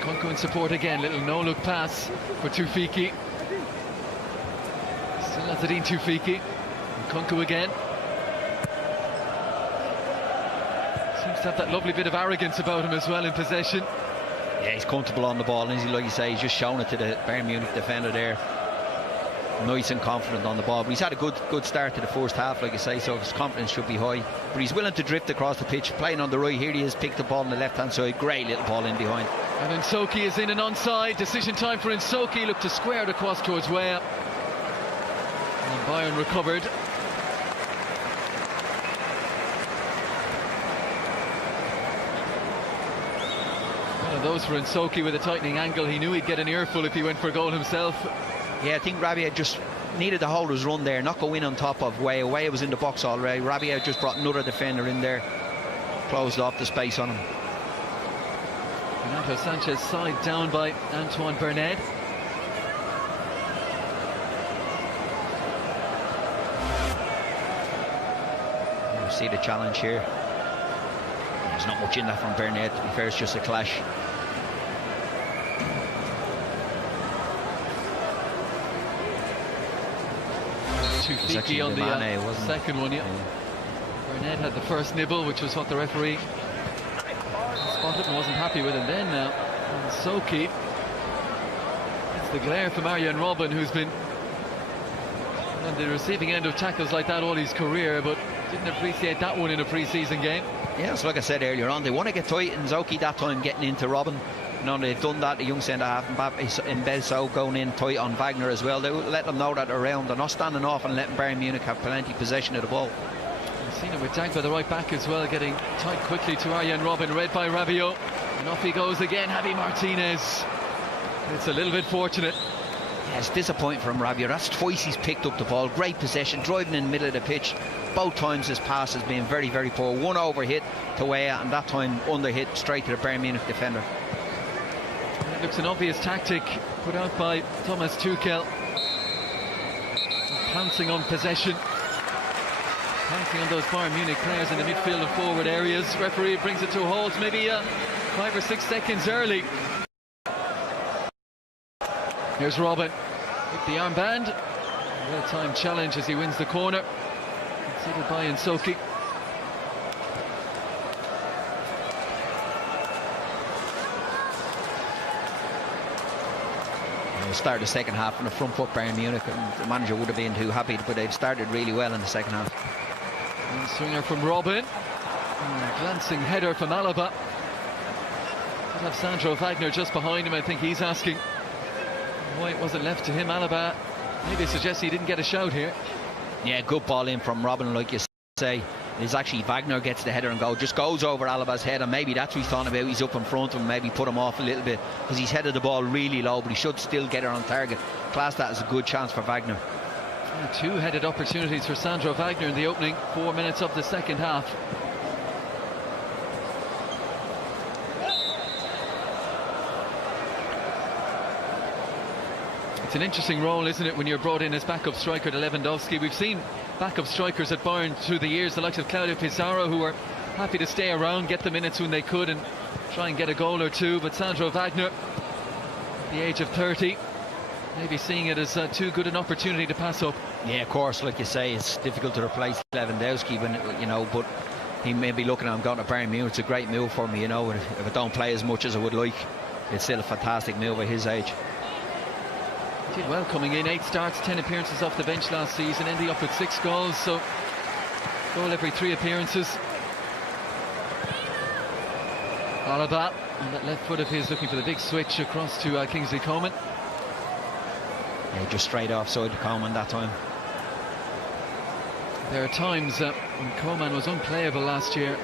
Kunku in support again. Little no-look pass for Tufiki. Still Azzedine Tufiki. And Kunku again. Seems to have that lovely bit of arrogance about him as well in possession. Yeah, he's comfortable on the ball, and like you say, he's just shown it to the Bayern Munich defender there. Nice and confident on the ball, but he's had a good start to the first half, like I say, so his confidence should be high. But he's willing to drift across the pitch, playing on the right. Here he is, picked the ball on the left-hand side. Great little ball in behind. And Nsoki is in and onside. Decision time for Nsoki. Looked to square it across towards Weah. And Bayern recovered. One of those for Nsoki with a tightening angle. He knew he'd get an earful if he went for a goal himself. Yeah, I think Rabiot just needed to hold his run there, not go in on top of Weah. Weah was in the box already. Rabiot just brought another defender in there, closed off the space on him. Renato Sanchez side down by Antoine Bernard. You see the challenge here. There's not much in that from Bernard, to be fair, it's just a clash. Tufiki on the second one, yeah. Bernard had the first nibble, which was what the referee spotted and wasn't happy with, and then Nsoki. It's the glare from Arjen Robben, who's been on the receiving end of tackles like that all his career, but didn't appreciate that one in a pre-season game. Yeah, so like I said earlier on, they want to get tight, and Nsoki that time getting into Robben. You know, they've done that, the young centre-half, and Belso going in tight on Wagner as well. They let them know that they're around. They're not standing off and letting Bayern Munich have plenty possession of the ball. We've seen it with Dagba, the right back as well, getting tight quickly to Arjen Robben, read by Rabiot. And off he goes again, Javi Martinez. It's a little bit fortunate. Yeah, it's disappointing from Rabiot. That's twice he's picked up the ball. Great possession, driving in the middle of the pitch. Both times his pass has been very, very poor. One over hit to Weah, and that time under hit straight to the Bayern Munich defender. It looks an obvious tactic put out by Thomas Tuchel. Pouncing on possession. Pouncing on those Bayern Munich players in the midfield and forward areas. Referee brings it to a halt, maybe 5 or 6 seconds early. Here's Robben with the armband. Well-timed challenge as he wins the corner. Conceded by Nsoki. Started the second half on the front foot, Bayern Munich, and the manager would have been too happy, but they've started really well in the second half. And swinger from Robben. Glancing header from Alaba. Could have Sandro Wagner just behind him. I think he's asking why it wasn't left to him. Alaba maybe suggests he didn't get a shout here. Yeah, good ball in from Robben, like you say. It's actually Wagner gets the header and goal, just goes over Alaba's head, and maybe that's what he's thought about. He's up in front of him, maybe put him off a little bit because he's headed the ball really low, but he should still get it on target. Class that as a good chance for Wagner. 2 headed opportunities for Sandro Wagner in the opening 4 minutes of the second half. It's an interesting role, isn't it, when you're brought in as backup striker to Lewandowski. We've seen backup strikers at Bayern through the years, the likes of Claudio Pizarro, who were happy to stay around, get the minutes when they could and try and get a goal or two. But Sandro Wagner, at the age of 30, maybe seeing it as too good an opportunity to pass up. Yeah, of course, like you say, it's difficult to replace Lewandowski, when, you know, but he may be looking at him going to Bayern Munich. It's a great move for me, you know. If I don't play as much as I would like, it's still a fantastic move at his age. Did well coming in, 8 starts, 10 appearances off the bench last season, ending up with 6 goals, so goal every 3 appearances. Alaba on that left foot of his, looking for the big switch across to Kingsley Coman. Yeah, just straight offside to Coman that time. There are times when Coman was unplayable last year.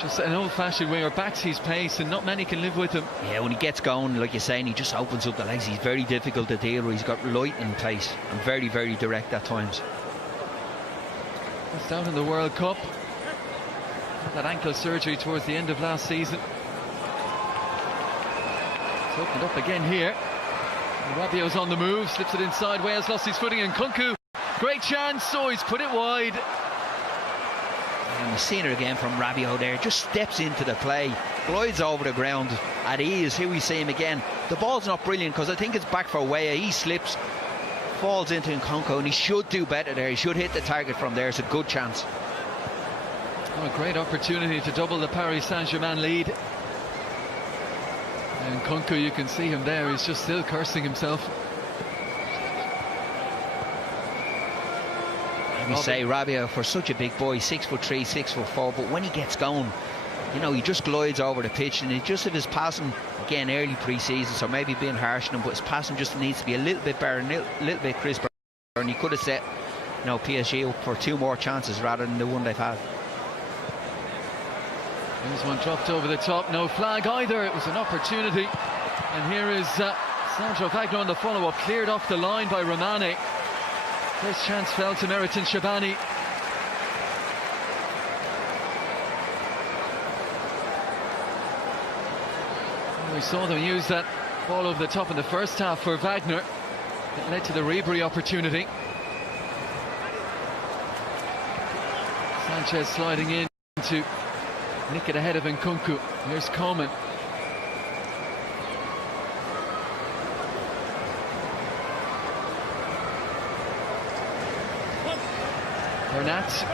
Just an old-fashioned way, or backs his pace, and not many can live with him. Yeah, when he gets going, like you're saying, he just opens up the legs. He's very difficult to deal with. He's got lightning pace and very, very direct at times. That's down in the World Cup. Had that ankle surgery towards the end of last season. It's opened up again here. Rabiot's on the move, slips it inside. Wales lost his footing, and Kunku, great chance. So he's put it wide. And we've seen it again from Rabiot there. Just steps into the play, glides over the ground at ease. Here we see him again. The ball's not brilliant because I think it's back for Weah. He slips, falls into Nkunku, and he should do better there. He should hit the target from there. It's a good chance. Oh, a great opportunity to double the Paris Saint-Germain lead. And Nkunku, you can see him there. He's just still cursing himself. We say Rabiot, for such a big boy, 6'3", 6'4", but when he gets going, you know, he just glides over the pitch, and it just, if his passing, again, early pre-season, so maybe being harsh on him, but his passing just needs to be a little bit better, a little bit crisper, and he could have set, you know, PSG up for 2 more chances rather than the one they've had. There's one dropped over the top, no flag either. It was an opportunity, and here is Sandro Wagner on the follow-up, cleared off the line by Romane. First chance fell to Meriton Shabani. We saw them use that ball over the top in the first half for Wagner. It led to the Ribery opportunity. Sanchez sliding in to nick it ahead of Nkunku. Here's Coman. Bernat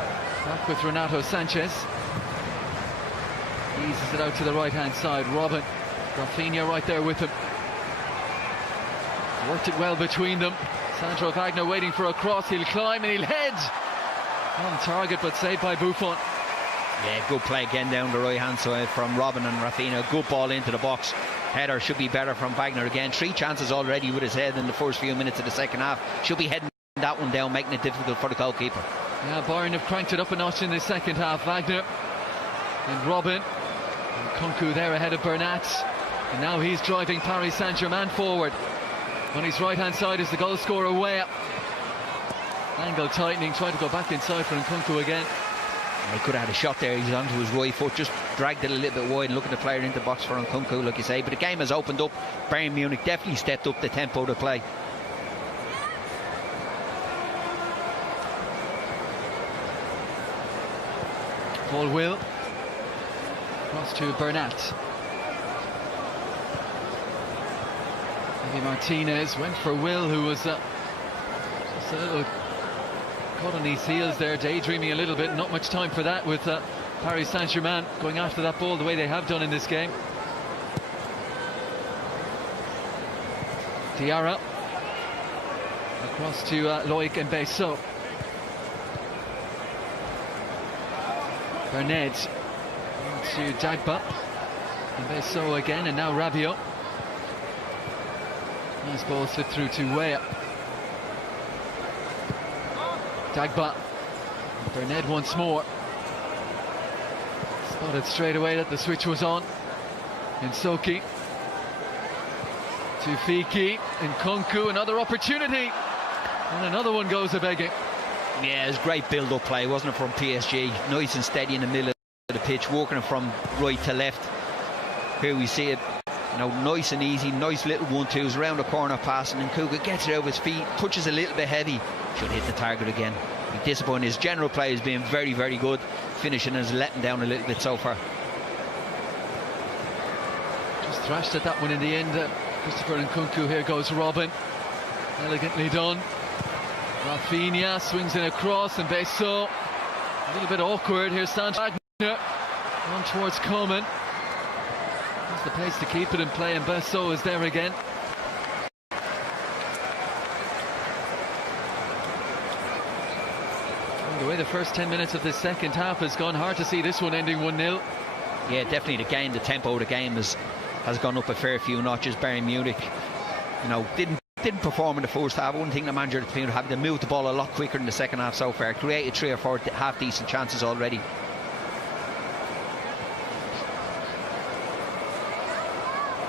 back with Renato Sanchez. Eases it out to the right hand side. Robin, Rafinha right there with him. Worked it well between them. Sandro Wagner waiting for a cross. He'll climb and he'll head on target, but saved by Buffon. Yeah, good play again down the right hand side from Robin and Rafinha. Good ball into the box. Header should be better from Wagner again. 3 chances already with his head in the first few minutes of the second half. Should be heading that one down, making it difficult for the goalkeeper. Yeah, Bayern have cranked it up a notch in the second half. Wagner and Robin. And Nkunku there ahead of Bernat. And now he's driving Paris Saint-Germain forward. On his right hand side is the goal scorer Weah. Angle tightening, trying to go back inside for Nkunku again. He could have had a shot there. He's onto his right foot, just dragged it a little bit wide and looking to play it into the box for Nkunku, like you say. But the game has opened up. Bayern Munich definitely stepped up the tempo to play. Paul Will cross to Bernat. Maybe Martinez went for Will, who was just a little caught on his heels there, daydreaming a little bit. Not much time for that with Paris Saint-Germain going after that ball the way they have done in this game. Diarra across to Loic and Besso. Bernat to Dagba. And Besso again, and now Rabiot. Nice ball slipped through to Weah. Dagba. Bernat once more. Spotted straight away that the switch was on. And Soki. To Fiki. And Nkunku, another opportunity. And another one goes a-begging. Yeah, it was great build-up play, wasn't it, from PSG? Nice and steady in the middle of the pitch, working it from right to left. Here we see it, you know, nice and easy, nice little 1-2s around the corner pass, and Nkunku gets it over his feet, touches a little bit heavy, should hit the target again. Be disappointed. His general play has been very, very good. Finishing has letting down a little bit so far. Just thrashed at that one in the end. Christopher Nkunku. Here goes Robin. Elegantly done. Rafinha swings in across, and Besso a little bit awkward. Here's Sandro Wagner on towards Coman. Has the pace to keep it in play, and Besso is there again. And the way the first 10 minutes of this second half has gone, hard to see this one ending 1-0. Yeah, definitely the tempo of the game has gone up a fair few notches. Bayern Munich, you know, didn't perform in the first half. I wouldn't think the manager would have having to move the ball a lot quicker in the second half so far. Created 3 or 4 half decent chances already.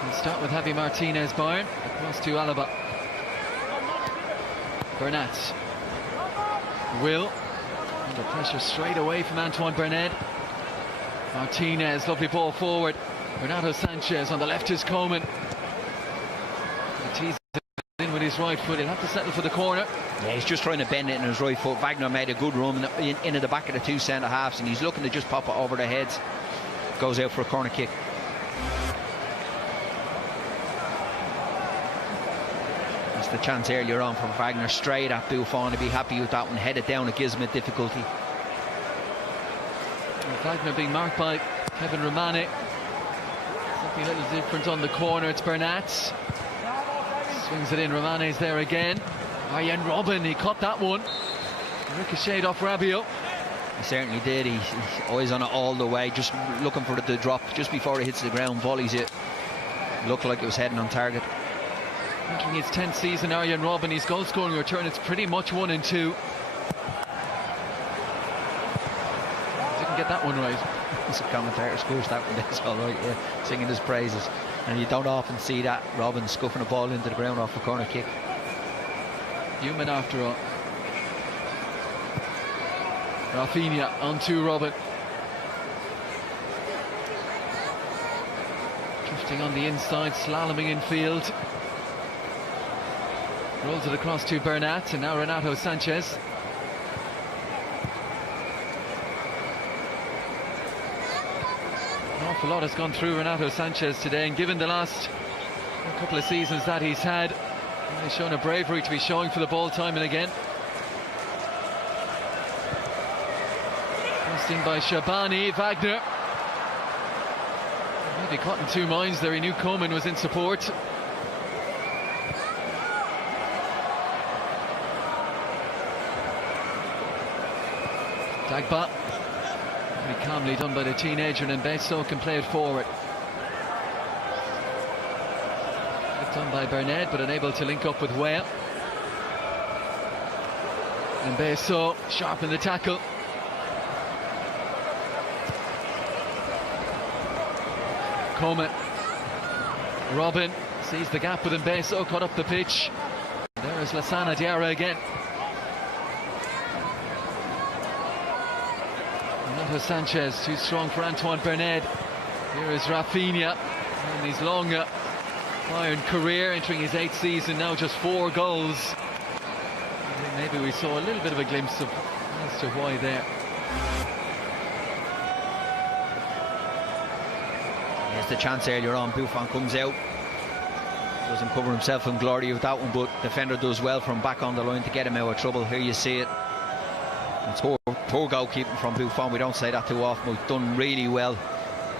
We'll start with Javi Martinez, Bayern, across to Alaba. Bernat. Will under pressure straight away from Antoine Bernat. Martinez, lovely ball forward. Renato Sanchez on the left is Coman. He teases it in with his right foot. He'll have to settle for the corner. Yeah, he's just trying to bend it in his right foot. Wagner made a good run into the back of the two centre halves, and he's looking to just pop it over their heads. Goes out for a corner kick. That's the chance earlier on from Wagner, straight at Buffon. To be happy with that one, head it down, it gives him a difficulty. Wagner being marked by Kevin Romane. Something a little different on the corner. It's Bernat. Swings it in. Romane's there again. Arjen Robben, he caught that one. Ricocheted off Rabiot. He certainly did. He's always on it all the way, just looking for the drop just before it hits the ground. Volleys it. Looked like it was heading on target. Making his 10th season, Arjen Robben, his goal scoring return, it's pretty much 1 and 2. Didn't get that one right. As a commentator scores that one, that's all right, yeah, singing his praises. And you don't often see that, Robben scuffing a ball into the ground off a corner kick. Human after all. Rafinha onto Robben. Drifting on the inside, slaloming in field. Rolls it across to Bernat, and now Renato Sanchez. An awful lot has gone through Renato Sanchez today, and given the last couple of seasons that he's had, he's shown a bravery to be showing for the ball time and again. Crossed in by Shabani. Wagner maybe caught in two minds there. He knew Coman was in support. Dagba, very calmly done by the teenager, and Besso can play it forward. Done by Bernat, but unable to link up with Whale. And Besso sharpened the tackle. Coman. Robben sees the gap with Besso, cut up the pitch. There is Lassana Diarra again. Renato Sanchez, too strong for Antoine Bernat. Here is Rafinha, and his long Bayern career, entering his 8th season, now just 4 goals. I think maybe we saw a little bit of a glimpse of as to why there. There's the chance earlier on. Buffon comes out, doesn't cover himself in glory with that one, but defender does well from back on the line to get him out of trouble. Here you see it. It's poor goalkeeping from Buffon. We don't say that too often, but done really well.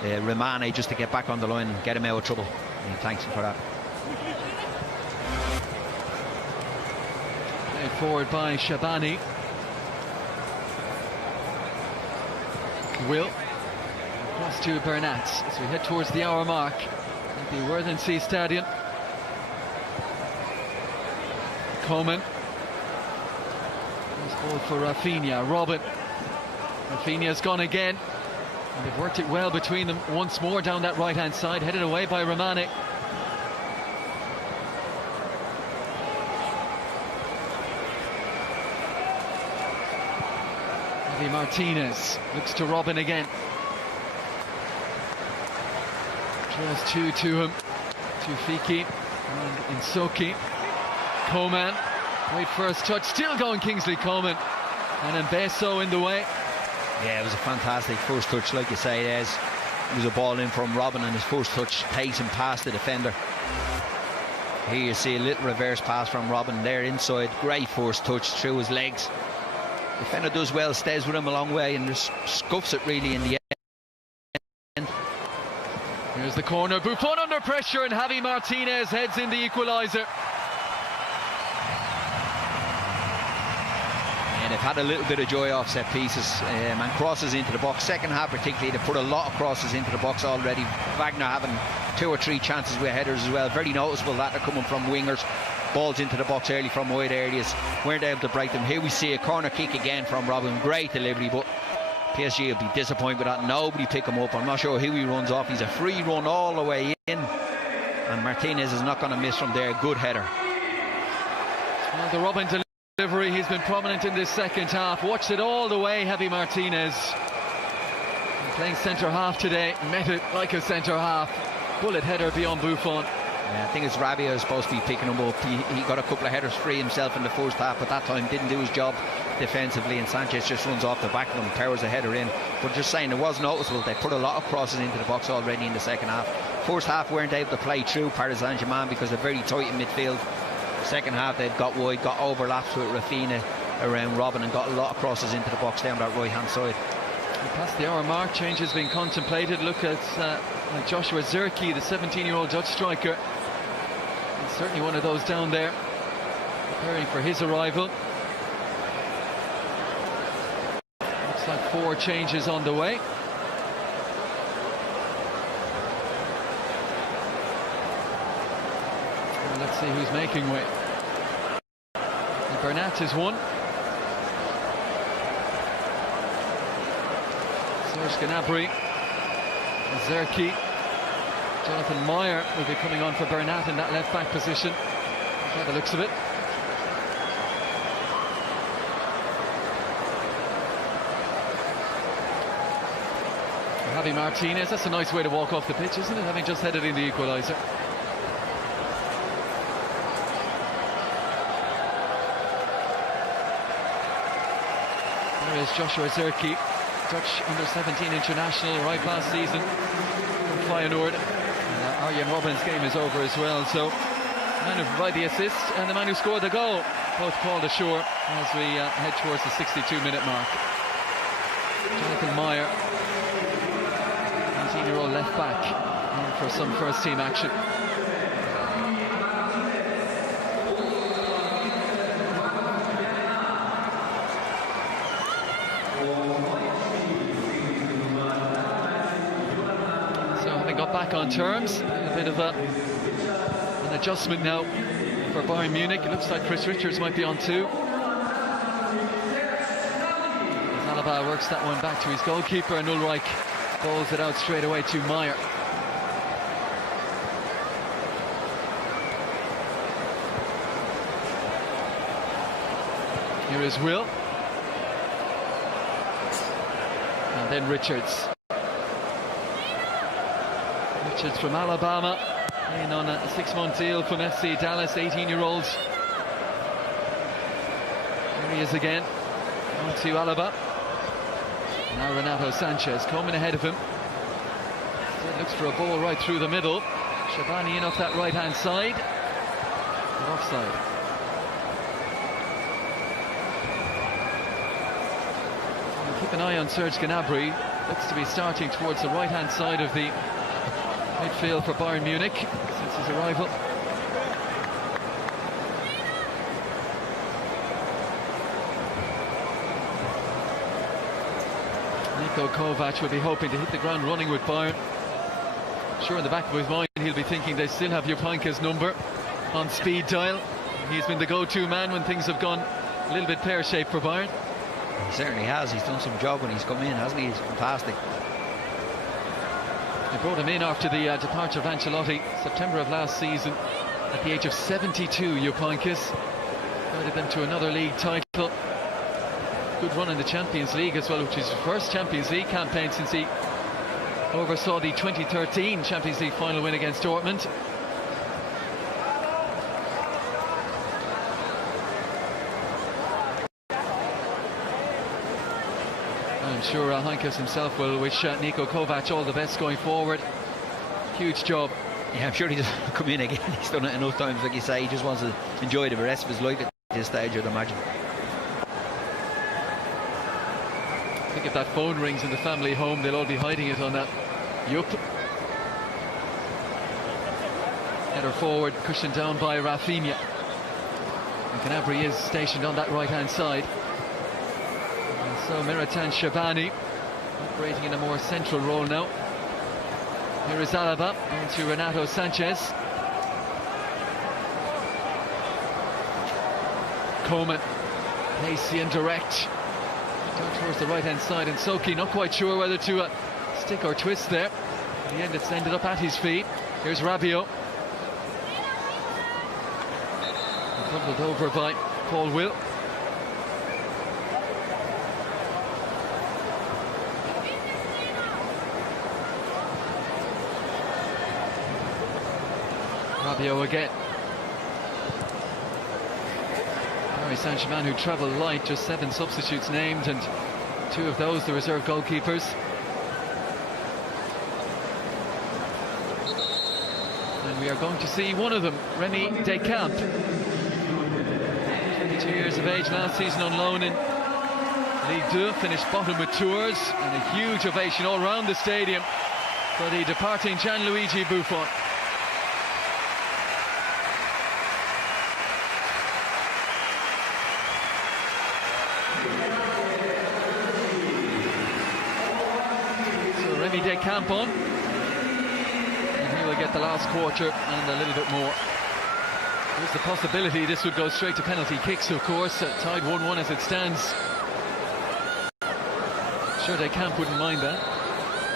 Romane just to get back on the line and get him out of trouble. And thanks him for that. Played forward by Shabani. Will across to Bernat as we head towards the hour mark at the Worthing Sea Stadium. Coman. Nice ball for Rafinha. Robben. Rafinha's gone again. And they've worked it well between them once more down that right hand side, headed away by Romane. Javi Martinez looks to Robben again. Draws two to him, to Fiki and Insoki. Coman, great first touch, still going Kingsley Coman, and Besso in the way. Yeah, it was a fantastic first touch, like you say. It was a ball in from Robben, and his first touch takes him past the defender. Here you see a little reverse pass from Robben there inside. Great first touch through his legs. Defender does well, stays with him a long way, and just scuffs it really in the end. Here's the corner. Buffon under pressure, and Javi Martinez heads in the equaliser. They've had a little bit of joy off set pieces and crosses into the box. Second half particularly, they put a lot of crosses into the box already. Wagner having 2 or 3 chances with headers as well. Very noticeable that they're coming from wingers. Balls into the box early from wide areas. Weren't able to break them. Here we see a corner kick again from Robben. Great delivery, but PSG will be disappointed with that. Nobody pick him up. I'm not sure who he runs off. He's a free run all the way in, and Martinez is not going to miss from there. Good header. Well, the Robben delivery, he's been prominent in this second half. Watched it all the way, Javi Martinez. Playing centre half today, met it like a centre half. Bullet header beyond Buffon. I think it's Rabiot is supposed to be picking him up. He got a couple of headers free himself in the first half, but that time didn't do his job defensively, and Sanchez just runs off the back of him, powers a header in. But just saying, it was noticeable they put a lot of crosses into the box already in the second half. First half weren't able to play through Paris Saint-Germain because they're very tight in midfield. Second half they've got wide, got overlaps with Rafinha around Robin, and got a lot of crosses into the box down that right hand side. Past the hour mark, changes being contemplated. Look at Joshua Zirkzee, the 17-year-old Dutch striker. He's certainly one of those down there, preparing for his arrival. Looks like 4 changes on the way. Well, let's see who's making way. Bernat is one. Serge Gnabry, Zirkzee, Jonathan Meyer will be coming on for Bernat in that left back position, by the looks of it. Javi Martinez, that's a nice way to walk off the pitch, isn't it? Having just headed in the equaliser. There is Joshua Zirkzee, Dutch under-17 international, right last season from Feyenoord. Arjen Robben's game is over as well, so the man who provided the assist and the man who scored the goal both called ashore as we head towards the 62-minute mark. Jonathan Meyer, 19-year-old left back, in for some first-team action. Back on terms, a bit of an adjustment now for Bayern Munich. It looks like Chris Richards might be on too. As Alaba works that one back to his goalkeeper, and Ulreich bowls it out straight away to Meyer. Here is Will, and then Richards. Richards from Alabama, in on a 6-month deal from FC Dallas, 18-year-old. There he is again, on to Alaba. Now Renato Sanchez coming ahead of him. Still looks for a ball right through the middle. Shabani in off that right-hand side. But offside. And keep an eye on Serge Gnabry. Looks to be starting towards the right-hand side of the midfield for Bayern Munich since his arrival. Niko Kovac will be hoping to hit the ground running with Bayern. Sure, in the back of his mind he'll be thinking they still have Jupanka's number on speed dial. He's been the go-to man when things have gone a little bit pear-shaped for Bayern. He certainly has. He's done some job when he's come in, hasn't he? He's fantastic. They brought him in after the departure of Ancelotti, September of last season, at the age of 72. Jupankas guided them to another league title. Good run in the Champions League as well, which is his first Champions League campaign since he oversaw the 2013 Champions League final win against Dortmund. I'm sure Heinkes himself will wish Niko Kovac all the best going forward. Huge job. Yeah, I'm sure he doesn't come in again. He's done it enough times, like you say. He just wants to enjoy the rest of his life at this stage, I'd imagine. I think if that phone rings in the family home, they'll all be hiding it on that. Yup. Header forward, cushioned down by Rafinha. And Gnabry is stationed on that right-hand side. So Miratan Shabani operating in a more central role now. Here is Alaba on to Renato Sanchez. Coman, pacey and direct, down towards the right hand side, and Soki not quite sure whether to stick or twist there. In the end it's ended up at his feet. Here's Rabiot, fumbled over by Paul Will. Fabio again. Paris Saint-Germain, who travel light, just 7 substitutes named, and 2 of those the reserve goalkeepers. And we are going to see one of them, Remy Descamps. 22 years of age, last season on loan in Ligue 2, finished bottom with Tours, and a huge ovation all around the stadium for the departing Gianluigi Buffon. So Remy Descamps on, and he will get the last quarter and a little bit more. There's the possibility this would go straight to penalty kicks, of course, tied 1-1 as it stands. Sure, Descamps wouldn't mind that.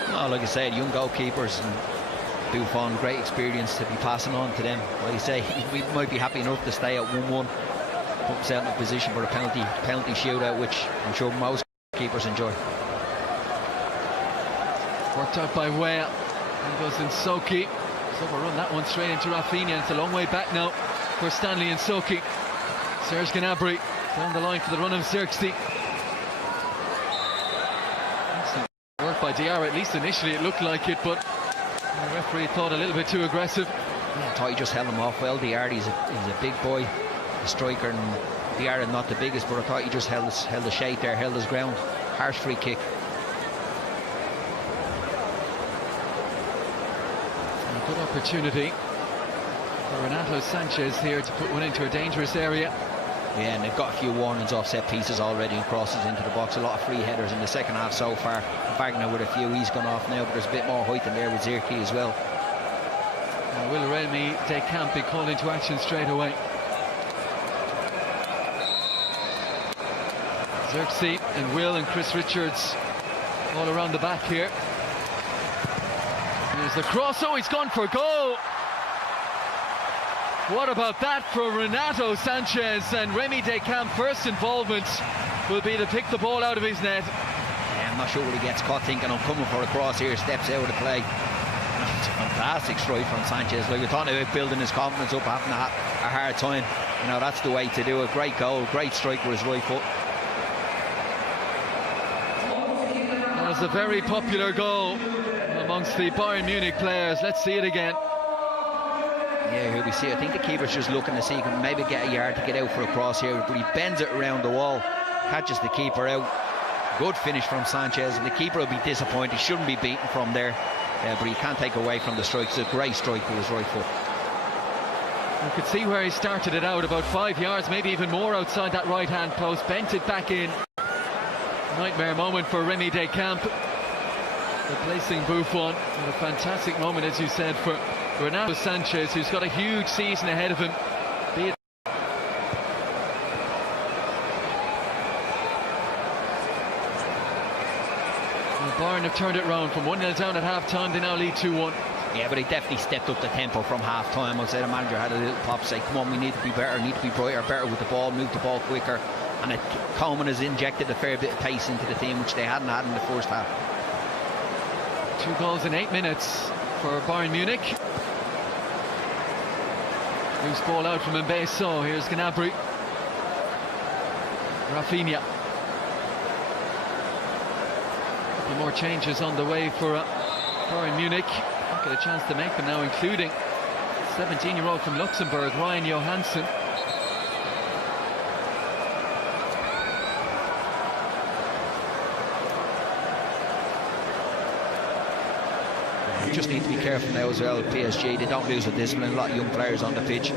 No, like I said, young goalkeepers and Buffon, great experience to be passing on to them. Like I say, we might be happy enough to stay at 1-1, put themselves in a position for a penalty shootout, which I'm sure most keepers enjoy. Worked out by Weah, and goes in Soki. So we'll run that one straight into Rafinha. It's a long way back now for Stanley and Soki. Serge Gnabry down the line for the run of Xerxes. Work by Diarra, at least initially it looked like it, but the referee thought a little bit too aggressive. Yeah, I thought he just held him off well. Diarra, he's a big boy, a striker, and Diarra not the biggest, but I thought he just held the shape there, held his ground. Harsh free kick. A good opportunity for Renato Sanchez here to put one into a dangerous area. Yeah, and they've got a few warnings off set pieces already and crosses into the box. A lot of free headers in the second half so far. Wagner with a few, he's gone off now, but there's a bit more height in there with Zirki as well. Now will Remy Descamps be called into action straight away? Xerxes and Will and Chris Richards all around the back here. Here's the cross, oh, he's gone for goal! What about that for Renato Sanchez? And Remy Descamps' first involvement will be to pick the ball out of his net. Yeah, I'm not sure what he gets caught thinking. I'm coming for a cross here, steps out of the play. It's a fantastic strike from Sanchez. Like, we're talking about building his confidence up, having a hard time. You know, that's the way to do it. Great goal, great strike with his right foot. That was a very popular goal amongst the Bayern Munich players. Let's see it again. Yeah, here we see. I think the keeper's just looking to see he can maybe get a yard to get out for a cross here, but he bends it around the wall, catches the keeper out. Good finish from Sanchez, and the keeper will be disappointed. He shouldn't be beaten from there, but he can't take away from the strike. It's a great strike with his right foot. You could see where he started it out, about 5 yards, maybe even more outside that right-hand post. Bent it back in. Nightmare moment for Remy Descamps, replacing Buffon. What a fantastic moment, as you said, for Renato Sanchez, who's got a huge season ahead of him. Be it Bayern have turned it round from 1-0 down at half-time. They now lead 2-1. Yeah, but he definitely stepped up the tempo from half-time. I'd say the manager had a little pop, say, come on, we need to be better, need to be brighter, better with the ball, move the ball quicker. And Coleman has injected a fair bit of pace into the team, which they hadn't had in the first half. 2 goals in 8 minutes for Bayern Munich. Loose ball out from Mbesso. Here's Gnabry. Rafinha. A couple more changes on the way for Bayern Munich. Not get a chance to make them now, including 17-year-old from Luxembourg, Ryan Johansson. Just need to be careful now as well. PSG, they don't lose the discipline. A lot of young players on the pitch,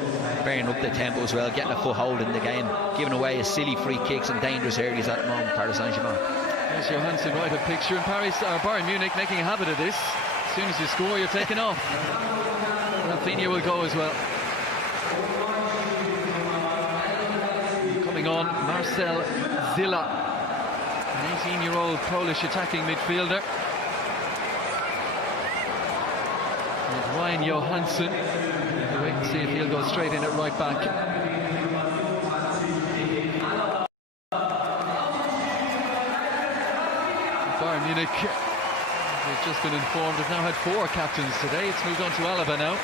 bearing up the tempo as well, getting a foothold in the game, giving away a silly free kicks and dangerous areas at the moment. Paris Saint-Germain. There's Johansson, right of picture, and Bayern Munich making a habit of this. As soon as you score, you're taken off. Rafinha will go as well. Coming on, Marcel Zilla, an 18-year-old Polish attacking midfielder. And Ryan Johansson. We'll wait and see if he'll go straight in at right back. Bayern Munich, we've just been informed, have now had 4 captains today. It's moved on to Alaba now.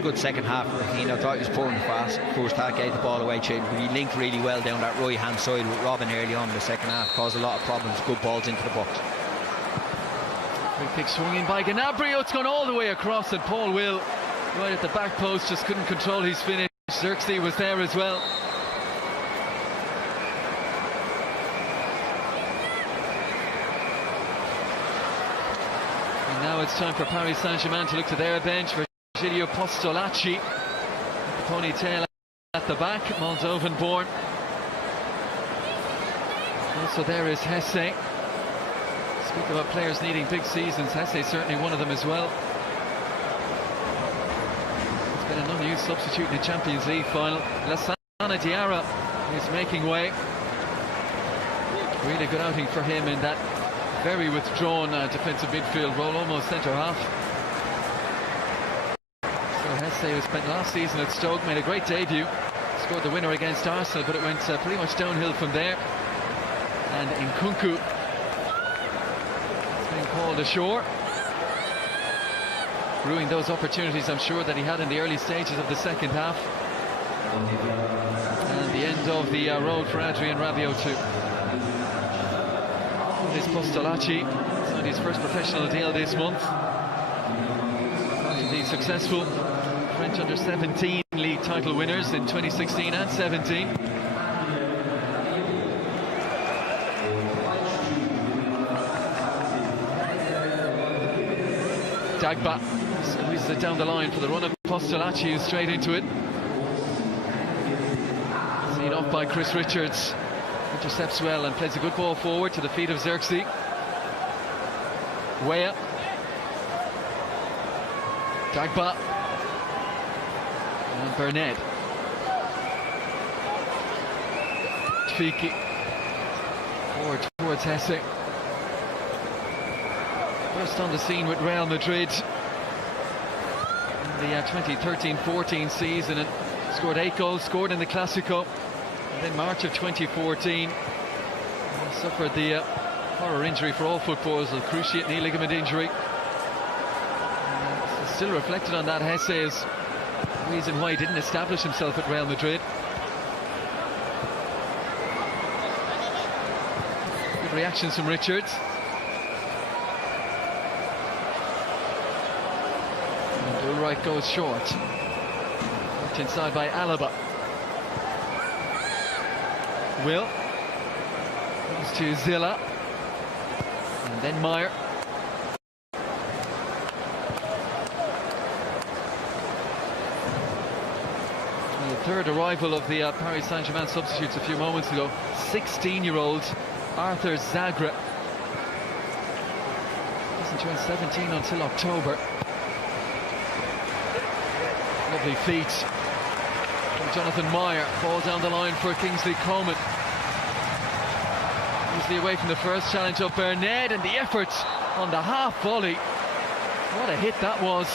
a good second half. I thought he was pouring fast. First half, gave the ball away to him, but he linked really well down that right hand side with Robin early on in the second half. Caused a lot of problems. Good balls into the box. Free kick swung in by Gnabry. It's gone all the way across, and Paul Will, right at the back post, just couldn't control his finish. Xerxes was there as well. And now it's time for Paris Saint-Germain to look to their bench. Virgilio Postolacci, the ponytail at the back, Moldovan born. Also there is Hesse. Speak about players needing big seasons, Hesse certainly one of them as well. It's been an unused substitute in the Champions League final. Lassana Diarra is making way. Really good outing for him in that very withdrawn defensive midfield role, almost centre half. So Hesse, who spent last season at Stoke, made a great debut, scored the winner against Arsenal, but it went pretty much downhill from there. And Nkunku has been called ashore, ruining those opportunities, I'm sure, that he had in the early stages of the second half. And the end of the road for Adrien Rabiot too. This Postolacci signed his first professional deal this month. The successful French under-17 league title winners in 2016 and 17. Dagba squeezes it down the line for the run of Postolacci, who's straight into it. Seen off by Chris Richards. Intercepts well and plays a good ball forward to the feet of Xerxes. Weah. Dagba. And Burnett. Tfiki. Forward towards Hesse. Burst on the scene with Real Madrid in the 2013-14 season and scored 8 goals, scored in the Clásico. And then March of 2014 suffered the horror injury for all footballers, the cruciate knee ligament injury. Still reflected on that, Hesse's reason why he didn't establish himself at Real Madrid. Good reactions from Richards. And Ulreich goes short. Worked inside by Alaba. Will goes to Zilla, and then Meyer. And the third arrival of the Paris Saint-Germain substitutes a few moments ago, 16-year-old Arthur Zagra. Doesn't turn 17 until October. Lovely feet from Jonathan Meyer. Ball down the line for Kingsley Coman. Easily away from the first challenge of Burnett, and the effort on the half volley. What a hit that was.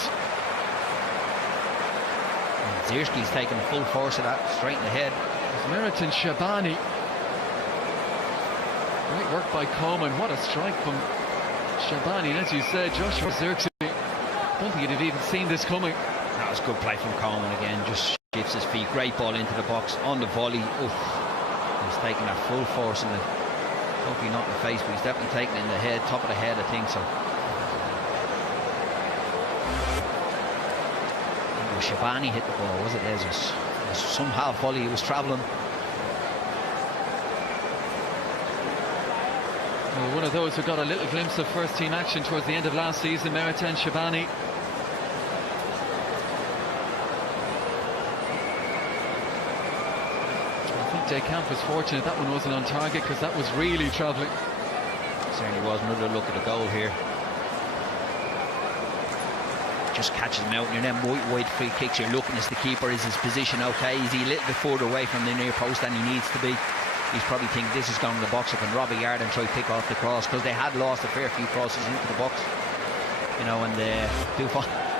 Zierski's taking full force of that, straight in the head. It's Meriton Shabani. Great work by Coman. What a strike from Shabani. And as you said, Joshua Zirkzee, I don't think he'd have even seen this coming. That was good play from Coman again, just shifts his feet, great ball into the box, on the volley. Oof. He's taking that full force in the, hopefully not in the face, but he's definitely taking it in the head, top of the head, I think so. Shabani hit the ball, was it? It was some half volley, he was travelling. Well, one of those who got a little glimpse of first team action towards the end of last season, Meriton Shabani. I think Deschamps was fortunate that one wasn't on target, because that was really travelling. Certainly was. Another look at the goal here. Just catches him out, and then wide free kicks. You're looking as the keeper, is his position okay? Is he a little bit further away from the near post than he needs to be? He's probably thinking this is going to the box, I can rob a yard and try to pick off the cross, because they had lost a fair few crosses into the box, you know. And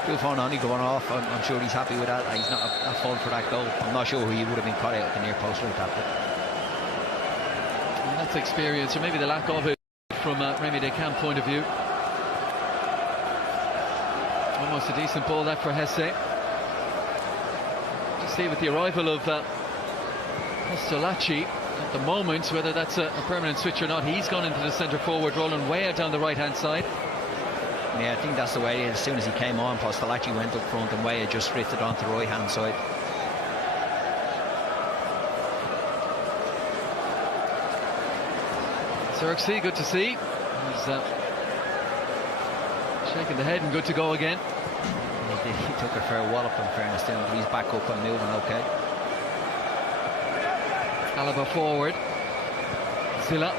Buffon only going off. I'm sure he's happy with that. He's not at fault for that goal. I'm not sure who he would have been caught out at the near post like that. And that's experience, or maybe the lack of it from Remy Deschamps' point of view. Almost a decent ball that for Hesse. see with the arrival of Postolacci at the moment, whether that's a permanent switch or not. He's gone into the centre forward role and way out down the right hand side. Yeah, I think that's the way it is. As soon as he came on, Postolacci went up front and Weah just drifted onto the right hand side. Xerxes, good to see. He's shaking the head and good to go again. He took a fair wallop in fairness to him, but he's back up and moving okay. Alaba forward. Zilla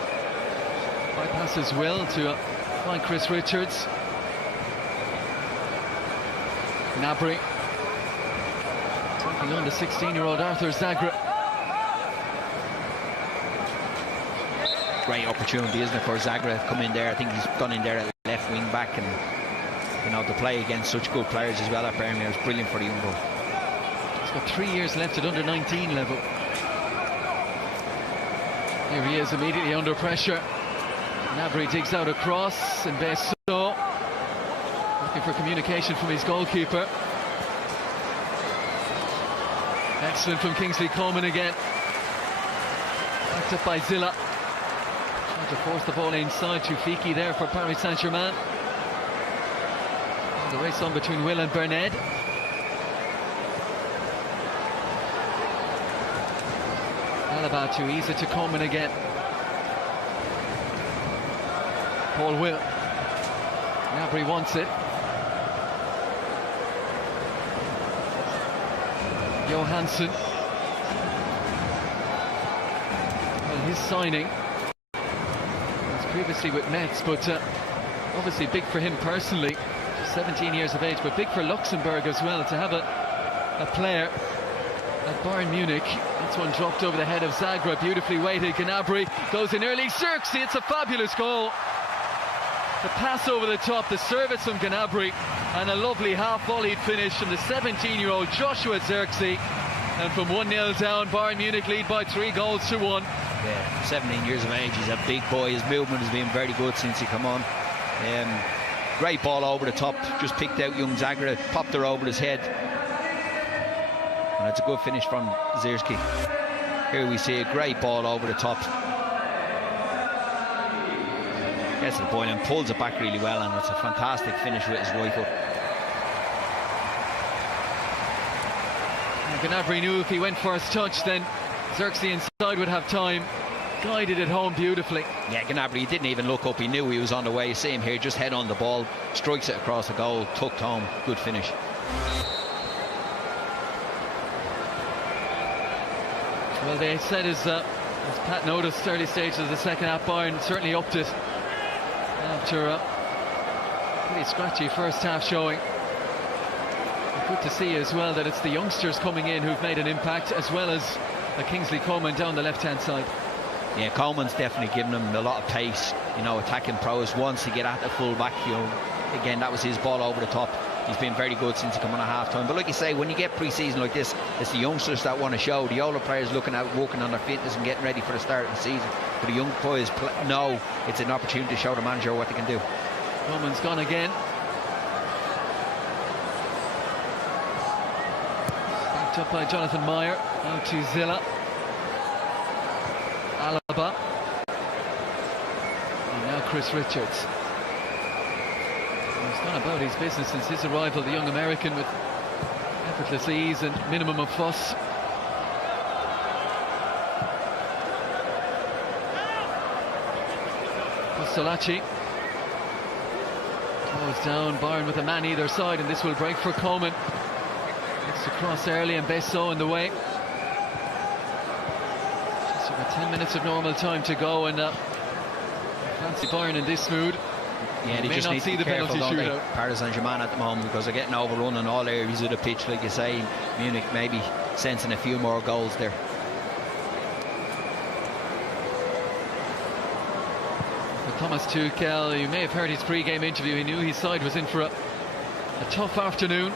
bypasses Will to find Chris Richards. Gnabry taking on the 16-year-old Arthur Zagra. Great opportunity, isn't it, for Zagra to come in there. I think he's gone in there at left wing back, and you know, to play against such good players as well at Birmingham is brilliant for the young boy. He's got 3 years left at under 19 level. Here he is immediately under pressure. Gnabry digs out a cross, and Besso looking for communication from his goalkeeper. Excellent from Kingsley Coman again. Backed up by Zilla. Trying to force the ball inside to Fiki there for Paris Saint-Germain. The race on between Will and Berned. Alaba to ease it to Coman again. Paul Will. Gnabry wants it. Johansson. Well, his signing was previously with Metz, but obviously big for him personally. 17 years of age, but big for Luxembourg as well to have a player at Bayern Munich. That's one dropped over the head of Zagra, beautifully weighted. Gnabry goes in early. Xerxes, it's a fabulous goal. The pass over the top, the service from Gnabry, and a lovely half-volleyed finish from the 17-year-old Joshua Xerxes. And from 1-0 down, Bayern Munich lead by 3-1. Yeah, 17 years of age, he's a big boy. His movement has been very good since he come on. Great ball over the top, just picked out young Zagra, popped her over his head. And it's a good finish from Xerxes. Here we see a great ball over the top. Gets to the point and pulls it back really well, and it's a fantastic finish with his right foot. Gnabry knew if he went first touch, then Xerxes inside would have time. Guided it home beautifully. Yeah, Gnabry, he didn't even look up, he knew he was on the way. See him here, just head on the ball, strikes it across the goal, tucked home, good finish. Well, they said as Pat noticed, early stages of the second half, Bayern certainly upped it after a pretty scratchy first half showing. Good to see as well that it's the youngsters coming in who've made an impact, as well as Kingsley Coman down the left hand side. Yeah, Coleman's definitely given him a lot of pace, you know, attacking prowess. Once he get at the full back, you know, again, that was his ball over the top. He's been very good since he come on at half time. But like you say, when you get pre-season like this, it's the youngsters that want to show. The older players looking at working on their fitness and getting ready for the start of the season. But the young boys know it's an opportunity to show the manager what they can do. Coman's gone again. Backed up by Jonathan Meyer. Out to Zilla. Alaba. And now Chris Richards. He's gone about his business since his arrival, the young American, with effortless ease and minimum of fuss. Postolacci goes down. Bayern with a man either side, and this will break for Coman. Gets to cross early, and Besso in the way. Just over 10 minutes of normal time to go, and fancy Bayern in this mood. Yeah, they may just not need see to be the penalty careful, shootout. Paris Saint-Germain at the moment, because they're getting overrun in all areas of the pitch, like you say. Munich maybe sensing a few more goals there. For Thomas Tuchel, you may have heard his pre-game interview. He knew his side was in for a tough afternoon.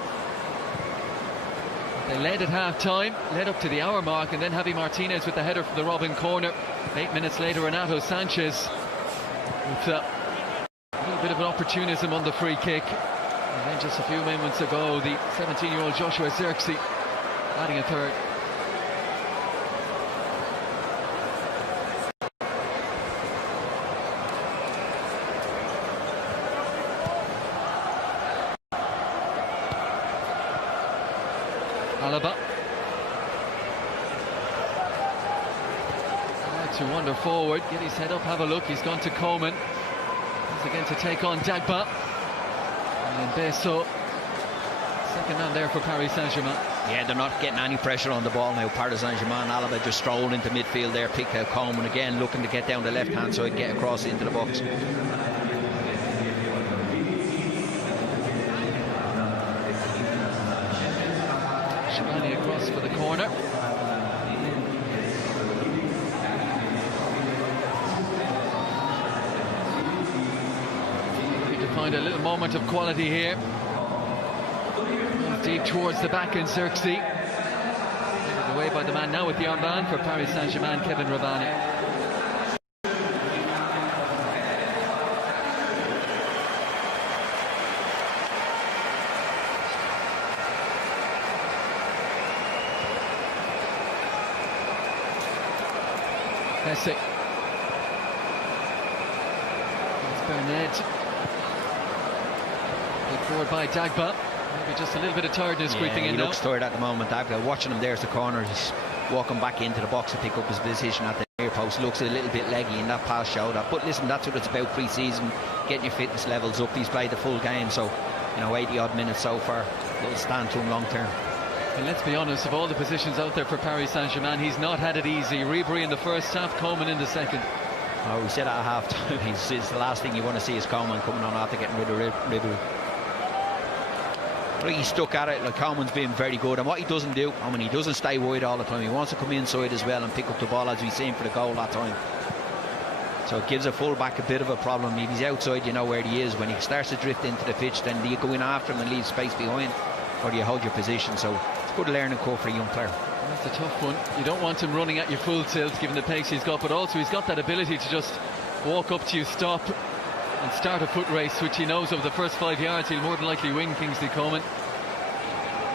They led at half-time, led up to the hour mark, and then Javi Martinez with the header from the Robin corner. 8 minutes later, Renato Sanchez with a little bit of an opportunism on the free kick. And then just a few moments ago, the 17-year-old Joshua Xerxes adding a third. Alaba. To wander forward, get his head up, have a look. He's gone to Coleman. He's again to take on Dagba. And Besso, second man there for Paris Saint-Germain. Yeah, they're not getting any pressure on the ball now. Paris Saint-Germain, Alaba just strolled into midfield there, picked out Coleman again, looking to get down the left hand side, get across into the box. Shabani across for the corner. Need to find a little moment of quality here. Deep towards the back in Xerxes. Taken away by the man now with the armband for Paris Saint-Germain, Kevin Ravani. Hesse. It's Bernard. Put forward by Dagba. Maybe just a little bit of tiredness creeping in now. He looks tired at the moment, Dagba. Watching him there's the corner. He's walking back into the box to pick up his position at the near post. Looks a little bit leggy in that pass show. But listen, that's what it's about pre-season, getting your fitness levels up. He's played the full game, so 80 odd minutes so far. It'll stand to him long term. And let's be honest, of all the positions out there for Paris Saint-Germain, he's not had it easy. Ribery in the first half, Coleman in the second. Oh, we said at half time, it's the last thing you want to see is Coleman coming on after getting rid of Ribery. But he's stuck at it. Like, Coleman's been very good, and what he doesn't do, he doesn't stay wide all the time. He wants to come inside as well and pick up the ball, as we've seen for the goal that time. So it gives a full-back a bit of a problem. If he's outside, you know where he is. When he starts to drift into the pitch, then do you go in after him and leave space behind, or do you hold your position? So it's a good learning curve for a young player. That's a tough one. You don't want him running at your full tilt, given the pace he's got, but also he's got that ability to just walk up to you, stop, and start a foot race, which he knows over the first 5 yards he'll more than likely win. Kingsley Coman.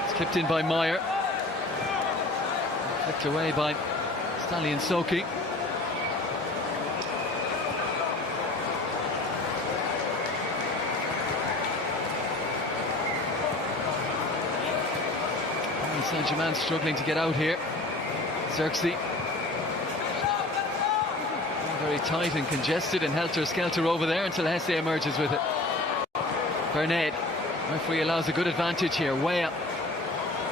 It's clipped in by Meyer. Flicked away by Stallion Soki. Saint-Germain struggling to get out here. Xerxes. Very tight and congested and helter-skelter over there until Hesse emerges with it. Bernard. Referee allows a good advantage here. Way up.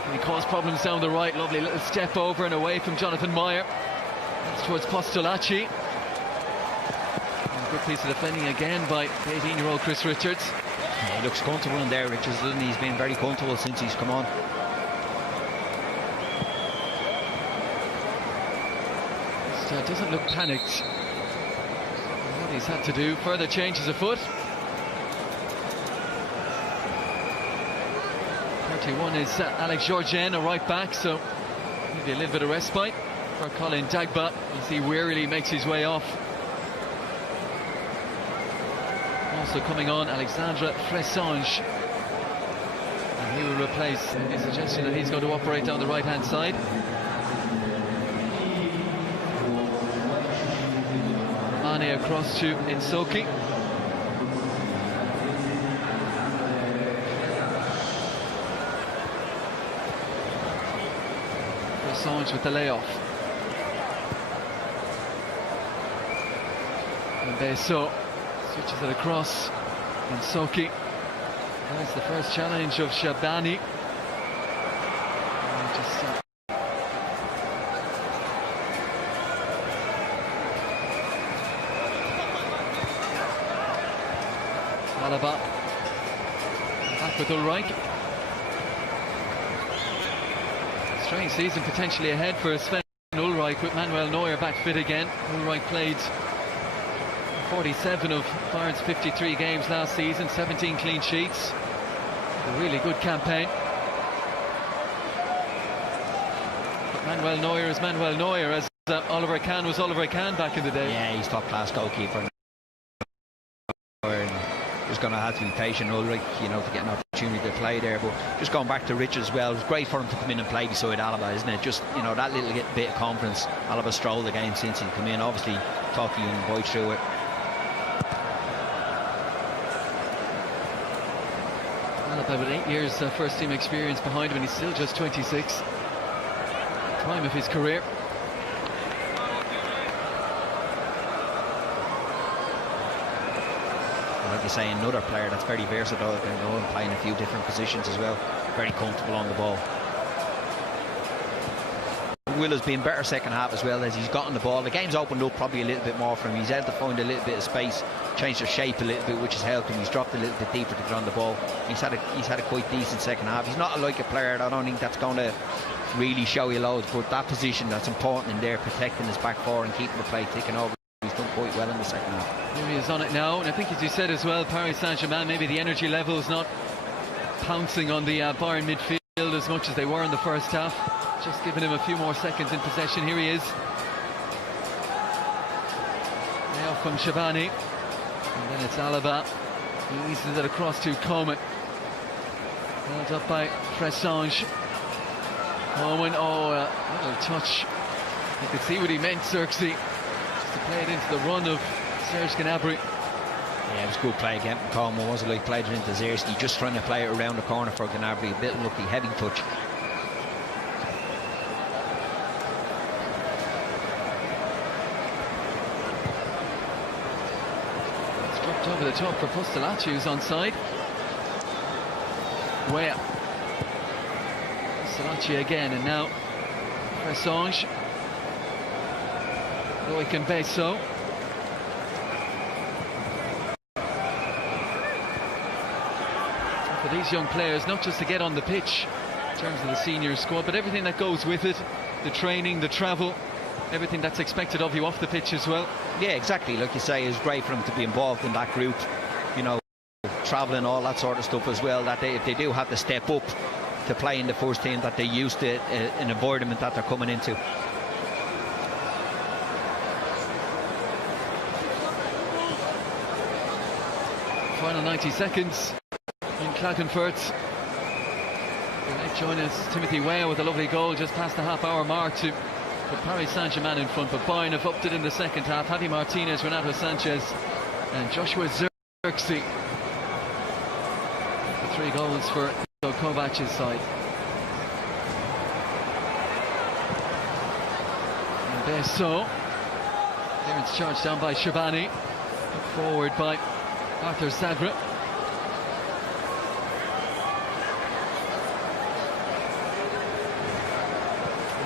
And he caused problems down the right. Lovely little step over and away from Jonathan Meyer. That's towards Postolacci. And a good piece of defending again by 18-year-old Chris Richards. Yeah, he looks comfortable in there, Richards, doesn't he? He's been very comfortable since he's come on. Doesn't look panicked. What he's had to do. Further changes afoot. 31 is Alex Georgian, a right back, so maybe a little bit of respite for Colin Dagba as he wearily makes his way off. Also coming on, Alexandre Fressange, and he will replace a suggestion that he's going to operate down the right hand side. Across to Insoki. Assange with the layoff. And Besso switches it across. Insoki. That's the first challenge of Shabani. Alaba back with Ulreich. Strange season potentially ahead for Sven Ulreich with Manuel Neuer back fit again. Ulreich played 47 of Bayern's 53 games last season, 17 clean sheets. A really good campaign. But Manuel Neuer is Manuel Neuer, as Oliver Kahn was Oliver Kahn back in the day. Yeah, he's top class goalkeeper. just going to have to be patient, Ulrich, you know, to get an opportunity to play there. But just going back to Rich as well, it was great for him to come in and play beside Alaba, isn't it? Just, you know, that little bit of confidence. Alaba strolled the game since he come in, obviously talked to you and boy through it. Alaba with 8 years first team experience behind him, and he's still just 26. Prime of his career. Like you say, another player that's very versatile, can go and play in a few different positions as well. Very comfortable on the ball. Will has been better second half as well as he's gotten the ball. The game's opened up probably a little bit more for him. He's able to find a little bit of space, changed their shape a little bit, which has helped him. He's dropped a little bit deeper to get on the ball. He's had a quite decent second half. He's not like a player, I don't think that's going to really show you loads, but that position that's important in there, protecting his back four and keeping the play ticking over, he's done quite well in the second half. Here he is on it now, and I think, as you said as well, Paris Saint-Germain, maybe the energy level is not pouncing on the Bayern midfield as much as they were in the first half. Just giving him a few more seconds in possession. Here he is. Now from Shabani, and then it's Alaba. He eases it across to Coman. Held up by Fressange. Coman, a little touch. You could see what he meant, Xerxes. Just to play it into the run of Serge Gnabry. Yeah, it was good play again from Coleman, wasn't it? Like, played it into Zierski, just trying to play it around the corner for Gnabry. A bit lucky, heavy touch. It's dropped over the top for Postolacci, who's onside. Where? Postolacci again, and now Fressange. Loic Besso. For these young players, not just to get on the pitch in terms of the senior squad, but everything that goes with it, the training, the travel, everything that's expected of you off the pitch as well. Yeah, exactly, like you say, it's great for them to be involved in that group, you know, travelling, all that sort of stuff as well, that if they do have to step up to play in the first team, that they're used to an environment that they're coming into. Final 90 seconds in Klagenfurt. The late join us, Timothy Weah, with a lovely goal just past the half-hour mark to put Paris Saint-Germain in front, but Bayern have upped it in the second half. Javi Martinez, Renato Sanchez and Joshua Zirkzee. The 3 goals for Kovac's side. And Besso. Clearance charged down by Shabani. Forward by Arthur Sadra.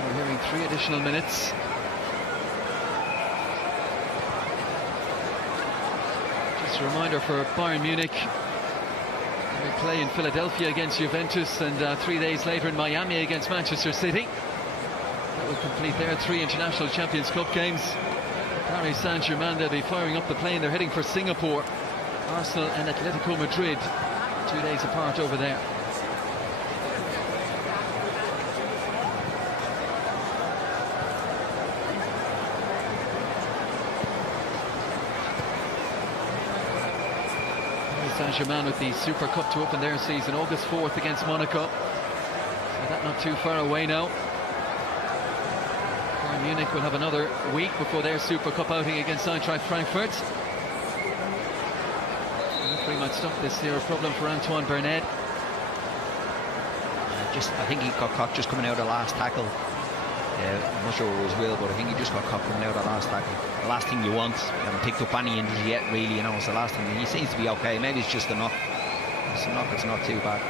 We're hearing 3 additional minutes. Just a reminder for Bayern Munich, they play in Philadelphia against Juventus, and 3 days later in Miami against Manchester City. That will complete their 3 International Champions Cup games. Paris Saint-Germain, they'll be firing up the plane. They're heading for Singapore. Arsenal and Atletico Madrid 2 days apart over there. Paris Saint-Germain with the Super Cup to open their season, August 4th against Monaco. So that not too far away now. Bayern Munich will have another week before their Super Cup outing against Eintracht Frankfurt. We might stop this here, a problem for Antoine Bernard. I think he got caught just coming out of the last tackle. I'm not sure it was Will, but I think he just got caught coming out of the last tackle. The last thing you want, haven't picked up any injury yet, really, you know, it's the last thing. He seems to be okay, maybe it's just a knock. It's a knock, it's not too bad.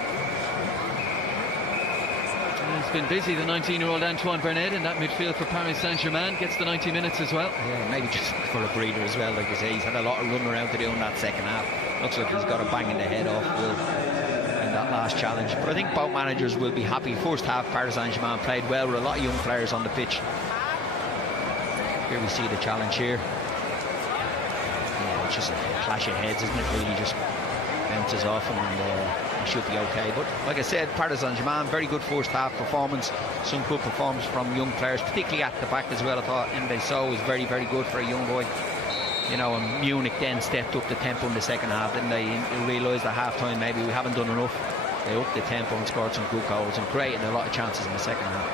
It's been busy, the 19-year-old Antoine Bernard in that midfield for Paris Saint-Germain. Gets the 90 minutes as well. Yeah, maybe just for a breather as well, like you say. He's had a lot of running around to do in that second half. Looks like he's got a bang in the head off Will in that last challenge. But I think both managers will be happy. First half, Paris Saint-Germain played well with a lot of young players on the pitch. Here we see the challenge here. Yeah, it's just a clash of heads, isn't it? Really just bounces off him, and he should be okay. But like I said, Paris Saint-Germain, very good first half performance. Some good performance from young players, particularly at the back as well. I thought Mbesso was very, very good for a young boy. You know, and Munich then stepped up the tempo in the second half, didn't they? They realised at half time maybe we haven't done enough. They upped the tempo and scored some good goals and created a lot of chances in the second half.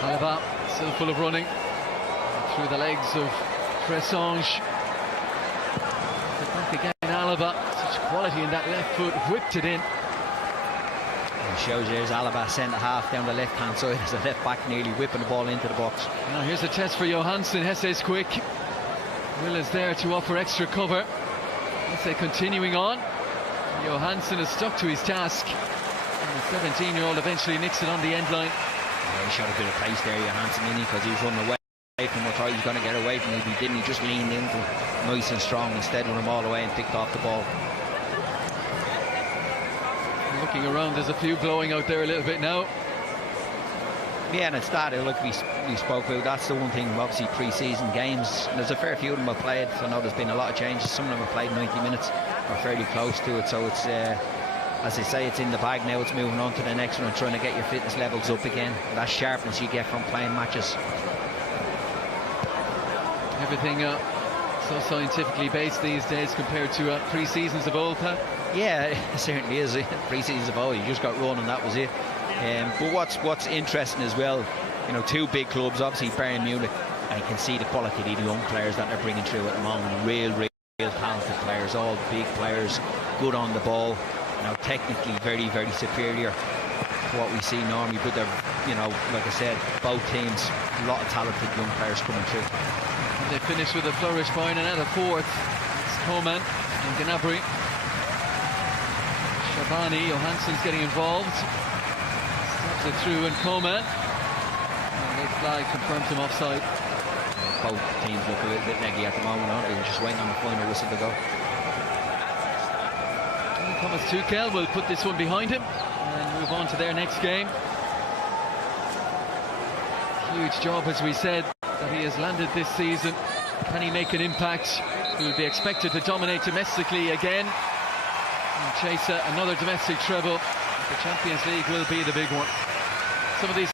Alaba still full of running through the legs of Pressange. Back again, Alaba, such quality in that left foot, whipped it in. It shows you there's Alaba centre half down the left hand side as a left back, nearly whipping the ball into the box. Now here's a test for Johansson. Hesse's quick. Will is there to offer extra cover. Hesse continuing on. Johansson is stuck to his task. And the 17-year-old eventually nicks it on the end line. Yeah, he showed a bit of pace there, Johansson, didn't he? Because he was running away from what he was going to get away from it. He didn't. He just leaned into nice and strong. Instead, run him all the way and picked off the ball. Looking around, there's a few blowing out there a little bit now. Yeah, and it's that, like we spoke about, that's the one thing, obviously pre-season games, there's a fair few of them have played. I know there's been a lot of changes, some of them have played 90 minutes or fairly close to it, so it's as they say, it's in the bag now. It's moving on to the next one and trying to get your fitness levels up again, that sharpness you get from playing matches. Everything so scientifically based these days compared to pre-seasons of old, Pat. Yeah, it certainly is. Pre-seasons of old, you just got run and that was it. But what's interesting as well, you know, two big clubs, obviously Bayern Munich, and you can see the quality of the young players that they're bringing through at the moment. Real talented players, all big players, good on the ball, you know, technically very, very superior to what we see normally. But they're, you know, like I said, both teams, a lot of talented young players coming through. And they finish with a flourish by and at a fourth. It's Coman and Gnabry. Shabani, Johansson's getting involved. Steps it through and Coman. And the flag confirms him offside. Both teams look a little bit neggy at the moment, aren't they? They're just waiting on the final whistle to go. And Thomas Tuchel will put this one behind him and move on to their next game. Huge job, as we said, that he has landed this season. Can he make an impact? He will be expected to dominate domestically again and chase another domestic treble. The Champions League will be the big one. Some of these